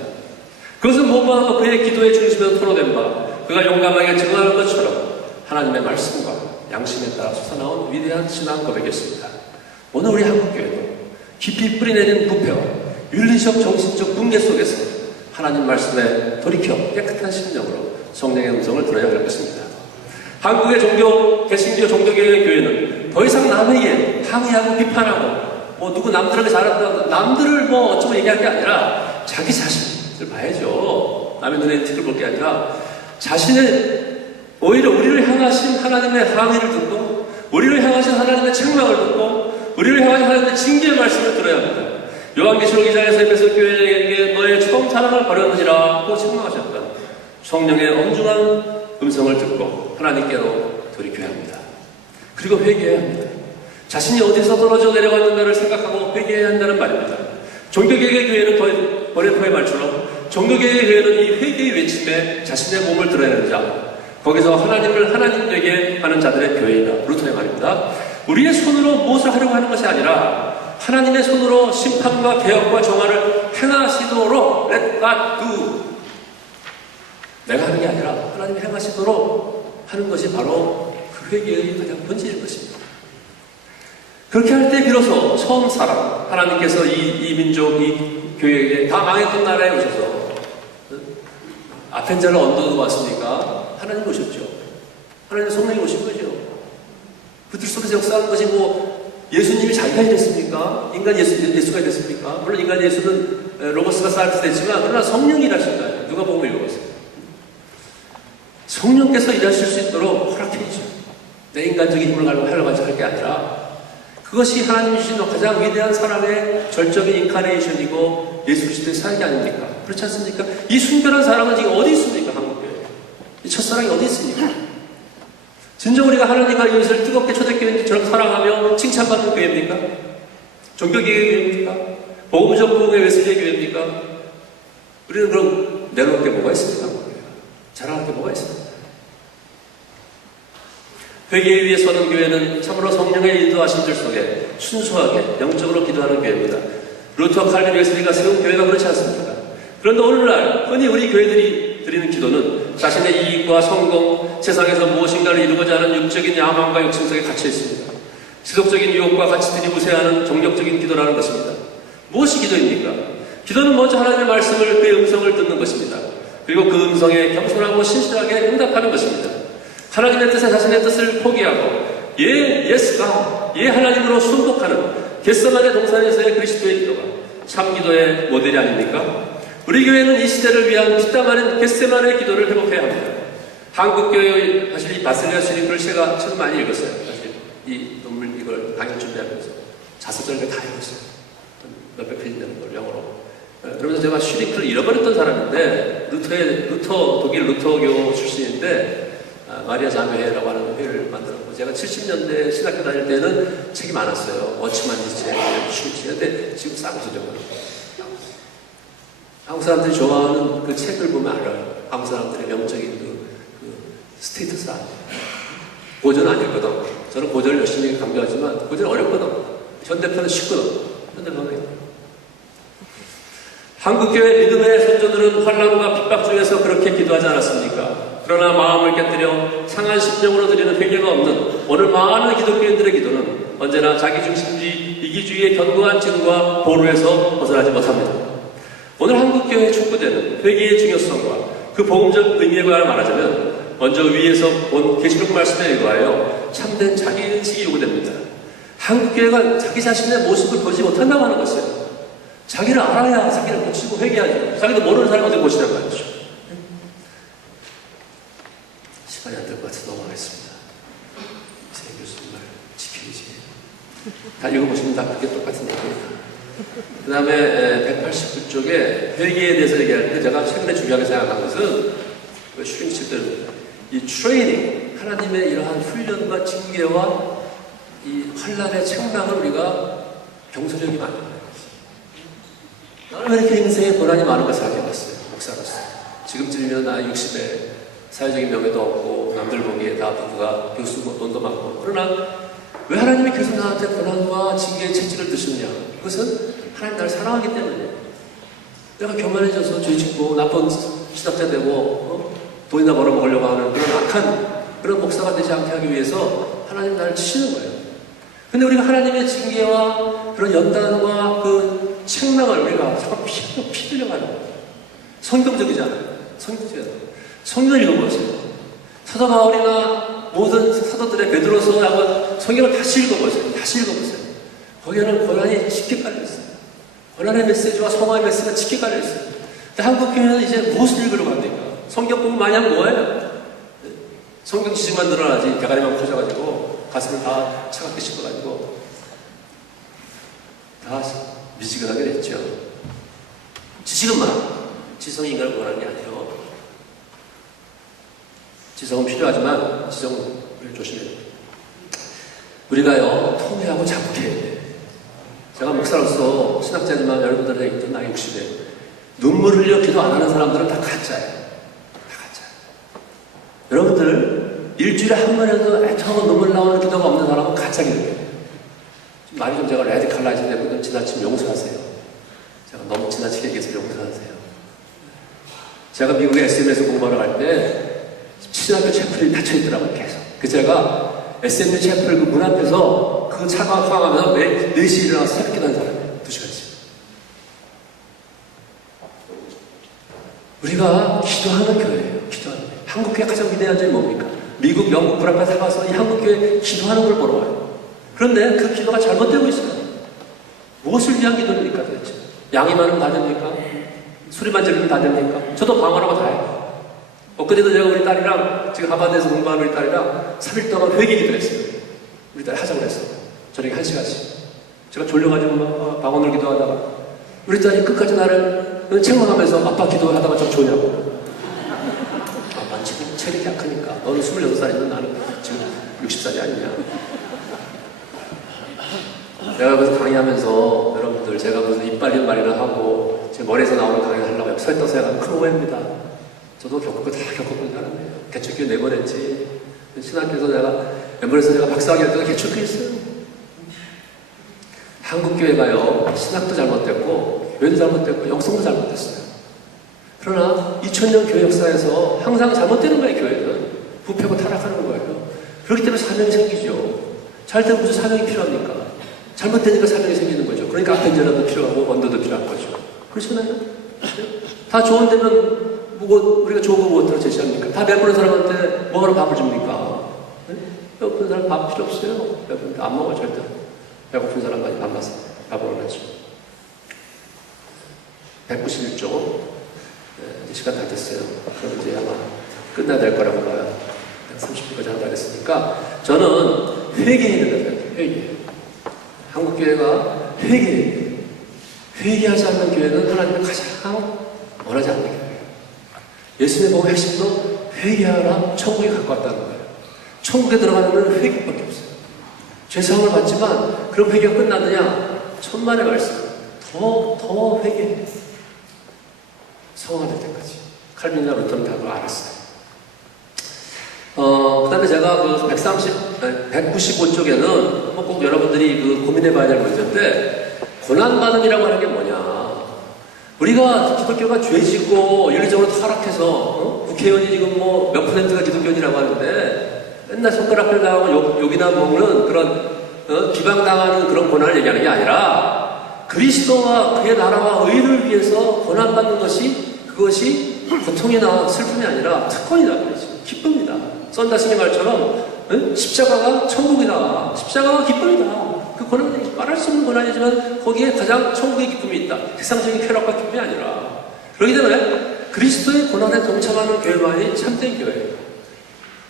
그것은 무엇보다도 그의 기도의 중심에서 토로된 바, 그가 용감하게 증언하는 것처럼 하나님의 말씀과 양심에 따라 솟아나온 위대한 신앙 고백이었습니다. 오늘 우리 한국교회도 깊이 뿌리내린 부패와 윤리적 정신적 붕괴 속에서 하나님 말씀에 돌이켜 깨끗한 심령으로 성령의 음성을 들어야 할 것입니다. 한국의 개신교 종교개혁의 교회는 더 이상 남에게 항의하고 비판하고 누구 남들에게 잘한다고 남들을 어쩌고 얘기할 게 아니라 자기 자신을 봐야죠. 남의 눈에 티를 볼 게 아니라 자신의 오히려 우리를 향하신 하나님의 항의를 듣고 우리를 향하신 하나님의 책망을 듣고 우리를 향하신 하나님의 징계의 말씀을 들어야 합니다. 요한계시록 2장에서 에베소 교회에게 너의 처음 사랑을 버렸느니라고 책망하셨던 성령의 엄중한 음성을 듣고 하나님께로 돌이켜야 합니다. 그리고 회개해야 합니다. 자신이 어디서 떨어져 내려갔는가를 생각하고 회개해야 한다는 말입니다. 종교개혁의 교회는 버레포의 말처럼 종교개혁의 교회는 이 회개의 외침에 자신의 몸을 드러내는 자, 거기서 하나님을 하나님 되게 하는 자들의 교회이다. 루터의 말입니다. 우리의 손으로 무엇을 하려고 하는 것이 아니라 하나님의 손으로 심판과 개혁과 정화를 행하시도록 let God do. 내가 하는 게 아니라 하나님이 행하시도록 하는 것이 바로 그 회개의 가장 본질인 것입니다. 그렇게 할 때 비로소 처음 사람, 하나님께서 이 민족, 이 교회에 다 망했던 나라에 오셔서 아펜자를 언덕으로 왔으니까 하나님 오셨죠. 하나님 성령이 오신 거죠. 그들 속에서 역사하는 것이 예수님이 자기가 이랬습니까? 인간 예수가 이랬습니까? 물론 인간 예수는 로고스가 쌓여서 됐지만 그러나 성령이 일하신 거예요. 누가 보면 읽어보세요. 성령께서 일하실 수 있도록 허락해주죠. 내 인간적인 힘을 하려고 할 게 아니라 그것이 하나님이 주신 가장 위대한 사랑의 절정의 인카네이션이고 예수 그리스도의 사역이 아닙니까? 그렇지 않습니까? 이 순결한 사랑은 지금 어디 있습니까? 한국교회. 이 첫사랑이 어디 있습니까? 진정 우리가 하나님과 이웃을 뜨겁게 초대교회처럼 사랑하며 칭찬받는 교회입니까? 종교개혁의 교회입니까? 복음적 부흥의 웨슬리의 교회입니까? 우리는 그럼 내놓을 게 뭐가 있습니까? 자랑할 게 뭐가 있습니까? 회개에 위해 서는 교회는 참으로 성령의 인도하심들 속에 순수하게 영적으로 기도하는 교회입니다. 루터, 칼빈, 웨슬리가 세운 교회가 그렇지 않습니까? 그런데 오늘날 흔히 우리 교회들이 드리는 기도는 자신의 이익과 성공, 세상에서 무엇인가를 이루고자 하는 육적인 야망과 욕심 속에 갇혀 있습니다. 지속적인 유혹과 가치들이 무세하는 정력적인 기도라는 것입니다. 무엇이 기도입니까? 기도는 먼저 하나님의 말씀을, 그의 음성을 듣는 것입니다. 그리고 그 음성에 겸손하고 신실하게 응답하는 것입니다. 하나님의 뜻에 자신의 뜻을 포기하고 예스가 하나님으로 순복하는 겟세마네 동산에서의 그리스도의 기도가 참 기도의 모델이 아닙니까? 우리 교회는 이 시대를 위한 피땀 흘린 겟세마네 기도를 회복해야 합니다. 한국교회 사실 이 바실레아 수리글 제가 참 많이 읽었어요. 사실 이 논문 이걸 강의 준비하면서 자서전을 다 읽었어요. 몇백 페이지 되는 걸 영어로. 그러면서 제가 슈리크를 잃어버렸던 사람인데 독일 루터교 출신인데 마리아 자매회라고 하는 회를 만들었고 제가 70년대 신학교 다닐 때는 책이 많았어요. 워치만 니체, 슈리치. 근데 지금 싸고 서적어요. 한국 사람들이 좋아하는 그 책을 보면 알아요. 한국 사람들의 영적인 그 스테이터스 아니에요. 고전 아니거든. 저는 고전을 열심히 강조하지만 고전 어렵거든. 현대편은 쉽거든. 현대편은. 한국교회 믿음의 선조들은 환난과 핍박 중에서 그렇게 기도하지 않았습니까? 그러나 마음을 깨뜨려 상한 심령으로 드리는 회개가 없는 오늘 많은 기독교인들의 기도는 언제나 자기중심주의, 이기주의의 견고한 증거와 보루에서 벗어나지 못합니다. 오늘 한국교회에 촉구되는 회개의 중요성과 그 복음적 의미에 관해 말하자면 먼저 위에서 본 계시록 말씀에 의거하여 참된 자기인식이 요구됩니다. 한국교회가 자기 자신의 모습을 보지 못한다고 하는 것이에요. 자기를 알아야 자기를 고치고 회개하죠. 자기도 모르는 사람을 어떻게 고치란 말이죠. 시간이 안 될 것 같아서 넘어가겠습니다. 제 교수님 말 지켜야지. 다 읽어보시면 다 그게 똑같은 얘기입니다. 그 다음에 189쪽에 회개에 대해서 얘기할 때 제가 최근에 중요하게 생각한 것은 슈링치들 이 트레이닝, 하나님의 이러한 훈련과 징계와 이 환란의 책망을 우리가 경솔하게 만드는 거예요. 얼마나 이렇게 인생에 고난이 많은 걸 생각해봤어요. 목사로서. 지금쯤이면 나이 60에 사회적인 명예도 없고 남들 보기에 다 누가 교수고 돈도 많고 그러나 왜 하나님이 계속 나한테 고난과 징계의 채찍을 드시느냐? 그것은 하나님 나를 사랑하기 때문이에요. 내가 교만해져서 죄짓고 나쁜 신학자 되고 돈이나 벌어먹으려고 하는 그런 악한 그런 목사가 되지 않게 하기 위해서 하나님 나를 치시는 거예요. 근데 우리가 하나님의 징계와 그런 연단과 그 책망을 우리가 자꾸 피들려고 하는 거예요. 성경적이잖아요. 성경적이잖아요. 성경을 읽어보세요. 사도 바울이나 모든 사도들의 베드로서하고 성경을 다시 읽어보세요. 다시 읽어보세요. 거기에는 고난이 짙게 깔려있어요. 고난의 메시지와 성화의 메시지가 짙게 깔려있어요. 근데 한국 교회는 이제 무엇을 읽으려고 합니까? 성경 공부 많이 하면 뭐예요? 성경 지식만 늘어나지 대가리만 커져가지고 가슴을 다 차갑게 씹어가지고 다 미지근하게 됐죠. 지식은 지성이 인간을 원하는 게 아니에요. 지성은 필요하지만 지성을 조심해야 돼요. 우리가요 통회하고 자복해야 돼요. 제가 목사로서 신학자지만 여러분들에게 있던 나이 60에 눈물 흘려 기도 안 하는 사람들은 다 가짜예요. 다 가짜예요. 여러분들 일주일에 한 번에도 애타고 눈물 나오는 기도가 없는 사람은 가짜 기도예요. 말이 좀 제가 레디칼라이즈 되면 지나치면 용서하세요. 제가 너무 지나치게 얘기해서 용서하세요. 제가 미국에 SM에서 공부하러 갈 때 신학교 채플이 닫혀있더라고요. 계속. 그래서 제가 SM 채플 그 문 앞에서 그 차가 황하면서 매일 4시에 일어나서 새벽 기도하는 사람이에요. 2시간씩. 우리가 기도하는 교회예요. 기도하는 교회. 한국교회 가장 위대한 점이 뭡니까? 미국, 영국, 불안까지 가서 이 한국교회 기도하는 걸 보러 와요. 그런데 그 기도가 잘못되고 있어요. 무엇을 위한 기도입니까 도대체? 양이 많으면 다 됩니까? 소리만 들리면 다 됩니까? 저도 방언하고 다 해요. 엊그제도 제가 우리 딸이랑 지금 하바드에서 공부하는 우리 딸이랑 3일 동안 회개 기도했어요. 우리 딸이 하자고 했어요. 저녁에 1시간씩. 제가 졸려가지고 막 방언을 기도하다가 우리 딸이 끝까지 나를 책망하면서 아빠 기도하다가 좀 좋냐고. 아빠는 지금 체력이 약하니까 너는 26살이면 나는 지금 60살이 아니냐. 내가 그래서 강의하면서 여러분들 제가 무슨 이빨린 말이나 하고 제 머리에서 나오는 강의를 하려고 서 떠서 약간 큰 오해입니다. 저도 겪었고 다 겪었던 사람이에요. 개척교회 4번 했지. 신학교에서 내가 엠버레서 제가 박사학위 할 때가 개척했어요. 한국교회가요, 신학도 잘못됐고, 교회도 잘못됐고, 영성도 잘못됐어요. 그러나 2000년 교회 역사에서 항상 잘못되는 거예요, 교회는. 부패고 타락하는 거예요. 그렇기 때문에 사명이 생기죠. 잘 되면 무슨 사명이 필요합니까? 잘못되니까 사명이 생기는 거죠. 그러니까 아펜젤라도 필요하고 원도도 필요한 거죠. 그렇잖아요? 다 좋은 데면 우리가 좋은 거 무엇으로 제시합니까? 다 배부른 사람한테 뭐하러 밥을 줍니까? 네? 배고픈 사람 밥 필요 없어요. 배고픈 안 먹어 절대. 배고픈 사람만이 밥 먹으러 가죠. 191조. 이제 시간 다 됐어요. 그럼 이제 아마 끝나야 될 거라고 봐요. 30분까지 한다 그랬으니까 저는 회개해야 된다고 생각해요. 회개. 한국교회가 회개하지 않는 교회는 하나님을 가장 원하지 않는 교회예요. 예수님의 복음의 핵심도 회개하라 천국에 갖고 왔다는 거예요. 천국에 들어가는 회개밖에 없어요. 죄사함을 받지만 그럼 회개가 끝나느냐? 천만의 말씀. 더 회개해. 성화될 때까지. 칼빈이나 루터는 다 그걸 알았어요. 그 다음에 제가 그 195쪽에는 꼭 여러분들이 그 고민해봐야 될 문제인데, 고난받음이라고 하는 게 뭐냐. 우리가 기독교가 죄지고 윤리적으로 타락해서, 국회의원이 지금 뭐 몇 %가 기독교인이라고 하는데, 맨날 손가락질 당하고 욕이나 먹는 그런, 비방당하는 그런 고난을 얘기하는 게 아니라, 그리스도와 그의 나라와 의를 위해서 고난받는 그것이 고통이나 슬픔이 아니라 특권이다. 기쁨이다. 썬다스님 말처럼 십자가가 천국이다. 십자가가 기쁨이다. 그 고난이 말할 수 없는 고난이지만 거기에 가장 천국의 기쁨이 있다. 세상적인 쾌락과 기쁨이 아니라. 그렇기 때문에 그리스도의 고난에 동참하는 교회만이 참된 교회예요.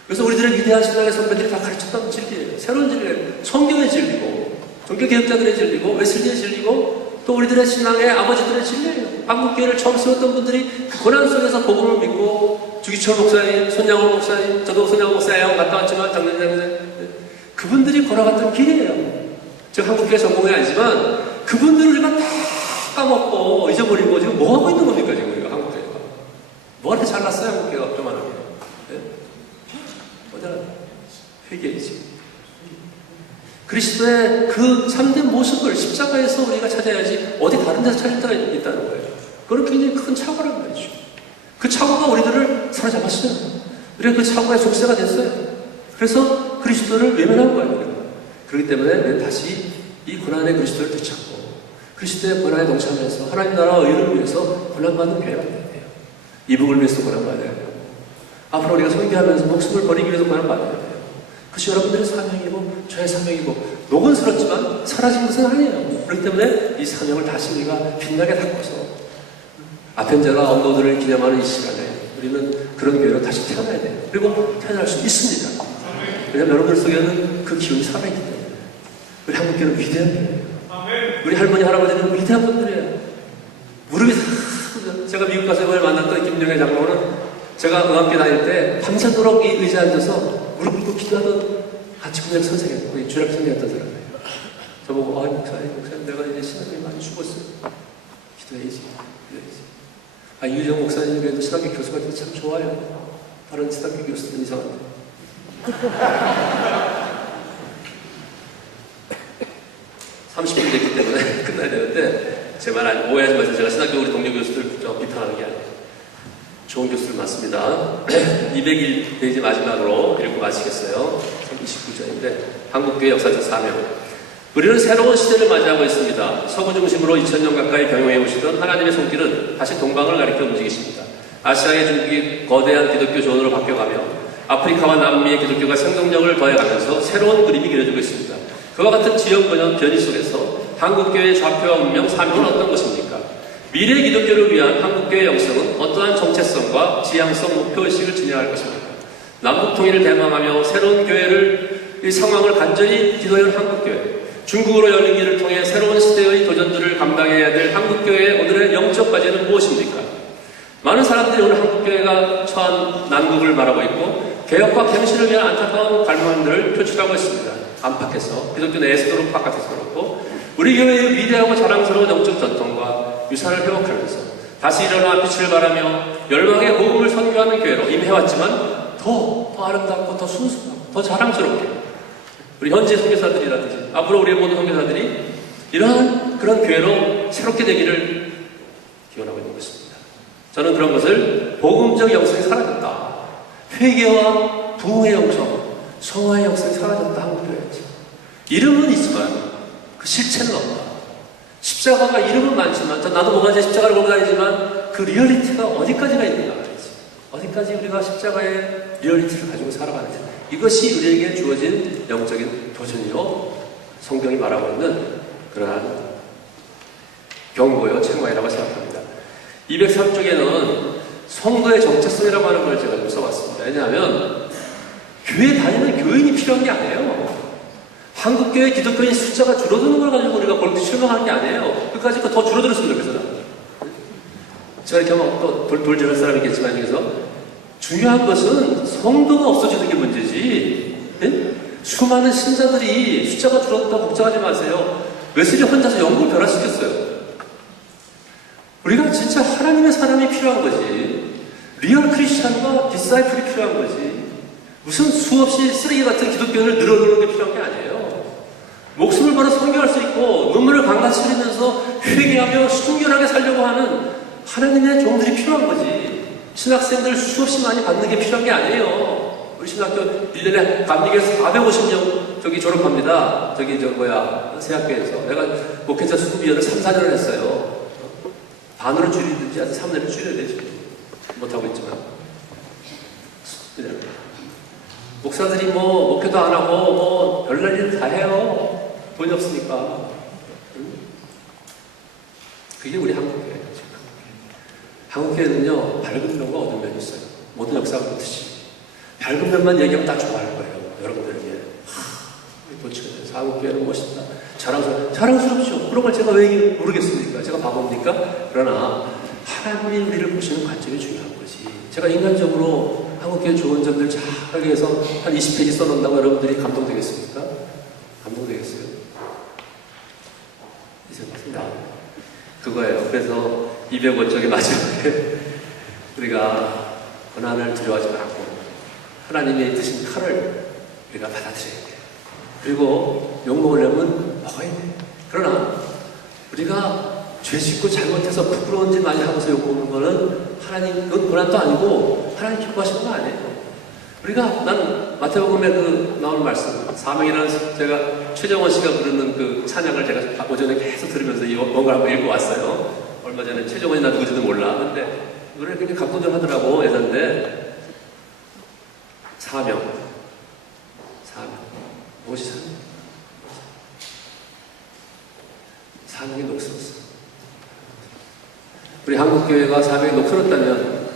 그래서 우리들의 위대한 신앙의 선배들이 다 가르쳤던 진리예요. 새로운 진리예요. 성경의 진리고 종교개혁자들의 진리고 웨슬리의 진리고 또 우리들의 신앙의 아버지들의 진리예요. 한국교회를 처음 세웠던 분들이 그 고난 속에서 복음을 믿고 주기철 목사님, 손양호 목사님, 저도 손양호 목사님 갔다 왔지만 작년에 그분들이 걸어갔던 길이에요. 저 한국교회 전공이 아니지만 그분들을 우리가 다 까먹고 잊어버리고 지금 뭐 하고 있는 겁니까 지금 우리가 한국교회가? 뭐한테 잘났어요 한국교회가 조만하게? 네? 어디나 회개이지. 그리스도의 그 참된 모습을 십자가에서 우리가 찾아야지 어디 다른 데서 찾을 때가 있다는 거예요. 그건 굉장히 큰 착오란 말이죠. 그 착오가 우리들을 사로잡았어요. 우리가 그 착오의 속세가 됐어요. 그래서 그리스도를 외면한 거예요. 그렇기 때문에 우리는 다시 이 고난의 그리스도를 되찾고 그리스도의 고난에 동참해서 하나님 나라 의를 위해서 고난받는 교회가 돼야 돼요. 이북을 위해서 고난받아야 돼요. 앞으로 우리가 설교하면서 목숨을 버리기 위해서 고난받아야 돼요. 그것이 여러분들의 사명이고 저의 사명이고 녹은스럽지만 사라진 것은 아니에요. 그렇기 때문에 이 사명을 다시 우리가 빛나게 닦아서 아펜젤라 언도들을 기념하는 이 시간에 우리는 그런 교회로 다시 태어나야 돼요. 그리고 태어날 수 있습니다. 왜냐하면 여러분들 속에는 그 기운이 살아있기 때문에. 우리 한국교회는 위대한 교회예요. 우리 할머니 할아버지는 위대한 분들이에요. 무릎이 다 제가 미국 가서 이번에 만났던 김영애 장로는 제가 음악교 다닐 때 밤새도록 이 의자에 앉아서 무릎 꿇고 기도하던 같이 군역 선생님, 우리 주력 선생님이었던 사람이에요. 저보고 목사님 내가 이제 신학교에 많이 죽었어요. 기도해야지. 유정 목사님 그래도 신학교 교수가 돼서 참 좋아요. 다른 신학교 교수들은 이상한데. 30분 됐기 때문에 끝나야 되는데 제 말 오해하지 마세요. 제가 신학교 우리 동료 교수들 비판하는 게 아니에요. 좋은 교수들 많습니다. 201페이지 마지막으로 읽고 마치겠어요. 29절인데 한국교회 역사적 사명. 우리는 새로운 시대를 맞이하고 있습니다. 서구 중심으로 2000년 가까이 경영해 오시던 하나님의 손길은 다시 동방을 가리켜 움직이십니다. 아시아의 중국이 거대한 기독교 존으로 바뀌어가며 아프리카와 남미의 기독교가 생동력을 더해가면서 새로운 그림이 그려지고 있습니다. 그와 같은 지역 변이 속에서 한국교회의 좌표와 운명, 사명은 어떤 것입니까? 미래 기독교를 위한 한국교회 영성은 어떠한 정체성과 지향성, 목표의식을 지녀할 것입니까? 남북통일을 대망하며 새로운 이 상황을 간절히 기도해온 한국교회, 중국으로 열린 길을 통해 새로운 시대의 도전들을 감당해야 될 한국교회의 오늘의 영적 과제는 무엇입니까? 많은 사람들이 오늘 한국교회가 처한 난국을 바라고 있고 개혁과 갱신을 위한 안타까운 갈망들을 표출하고 있습니다. 안팎에서, 기독교 내에서도 바깥에서 그렇고 우리 교회의 위대하고 자랑스러운 영적 전통과 유산을 회복하면서 다시 일어나 빛을 발하며 열방의 복음을 선교하는 교회로 이미 해왔지만 더 아름답고 더 순수하고 더 자랑스럽게 우리 현재 선교사들이라든지 앞으로 우리의 모든 선교사들이 이러한 그런 교회로 새롭게 되기를 기원하고 있는 것입니다. 저는 그런 것을 복음적 영성이 사라졌다. 회개와 부흥의 영성, 성화의 영성이 사라졌다 하고 표현했죠. 이름은 있지만 그 실체는 없다. 십자가가 이름은 많지만 나도 뭐가지 십자가를 걸고 다니지만 그 리얼리티가 어디까지가 있는가 말이지. 어디까지 우리가 십자가의 리얼리티를 가지고 살아가는지. 이것이 우리에게 주어진 영적인 도전이요. 성경이 말하고 있는 그러한 경고요, 책망이라고 생각합니다. 203쪽에는 성도의 정체성이라고 하는 걸 제가 좀 써봤습니다. 왜냐하면 교회 다니는 교인이 필요한 게 아니에요. 한국교회 기독교인 숫자가 줄어드는 걸 가지고 우리가 그렇게 실망하는 게 아니에요. 끝까지 더 줄어들었으면 좋겠어요. 제가 이렇게 하면 또 돌지를 사람이 있겠지만 여기서 중요한 것은 성도가 없어지는 게 문제지. 네? 수많은 신자들이 숫자가 줄었다고 걱정하지 마세요. 웨슬리 혼자서 영국을 변화시켰어요. 우리가 진짜 하나님의 사람이 필요한 거지. 리얼 크리스찬과 디사이플이 필요한 거지. 무슨 수없이 쓰레기 같은 기독교인을 늘어놓는 게 필요한 게 아니에요. 목숨을 걸어 선교할 수 있고 눈물을 강같이 흘리면서 회개하며 순결하게 살려고 하는 하나님의 종들이 필요한 거지. 신학생들 수없이 많이 받는 게 필요한 게 아니에요. 우리 신학교 1년에 감리교에서 450명 저기 졸업합니다. 저기 세학교에서. 내가 목회자 수급위원을 3, 4년을 했어요. 반으로 줄이든지 아주 3년을 줄여야 되지. 못하고 있지만. 목사들이 목회도 안 하고 별날 일을 다 해요. 돈이 없으니까. 그게 우리 한국교회예요. 한국교회는요, 밝은 면과 어두운 면이 있어요. 모든 역사가 그렇듯이. 밝은 면만 얘기하면 다 좋아할 거예요. 여러분들에게. 도대체 한국교회는 멋있다. 자랑스럽죠. 그런 걸 제가 왜 모르겠습니까? 제가 바보입니까? 그러나 하나님이 우리를 보시는 관점이 중요한 거지. 제가 인간적으로 한국교회 좋은 점들 잘 하기 위해서 한 20페이지 써놓는다고 여러분들이 감동되겠습니까? 감동되겠어요? 이제 맞습니다. 그거예요. 그래서 205쪽의 마지막에 우리가 고난을 두려워하지 말고 하나님의 드신 칼을 우리가 받아들여야 돼. 그리고 욕먹으려면 먹어야 돼. 그러나 우리가 죄 짓고 잘못해서 부끄러운 짓 많이 하면서 욕먹는 거는 하나님, 그건 고난도 아니고 하나님 기뻐하시는 거 아니에요. 우리가, 난 마태복음에 나오는 말씀, 사명이라는 제가 최정원 씨가 부르는 그 찬양을 제가 오전에 계속 들으면서 뭔가 한번 읽어왔어요. 얼마 전에 최정원이 나 누구지도 몰라. 근데 노래를 굉장히 감동을 하더라고, 예전에. 사명. 무엇이 사명? 사명이 녹슬었어. 우리 한국교회가 사명이 녹슬었다면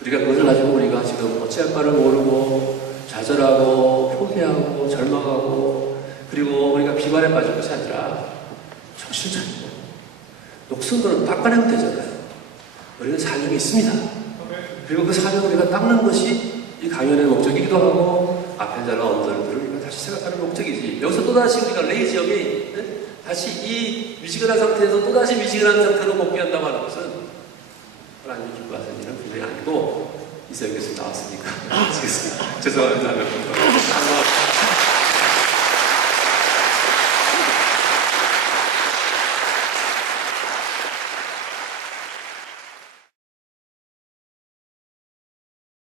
우리가 그것을 가지고 우리가 지금 어찌할 바를 모르고 좌절하고 포기하고 절망하고 그리고 우리가 비관에 빠질 것이 아니라 정신을 차리고 녹슨 거는 닦아내면 되잖아요. 우리는 사명이 있습니다. 그리고 그 사명을 우리가 닦는 것이 이 강연의 목적이기도 하고 앞에 자라 언더들을 우리가 다시 생각하는 목적이지. 여기서 또다시 우리가 레이지역이 다시 이 미지근한 상태에서 또다시 미지근한 상태로 복귀한다고 하는 것은 하나님이 기뻐하시는 일은 분명히 아니고 이세영 교수님 나왔으니까 죄송합니다.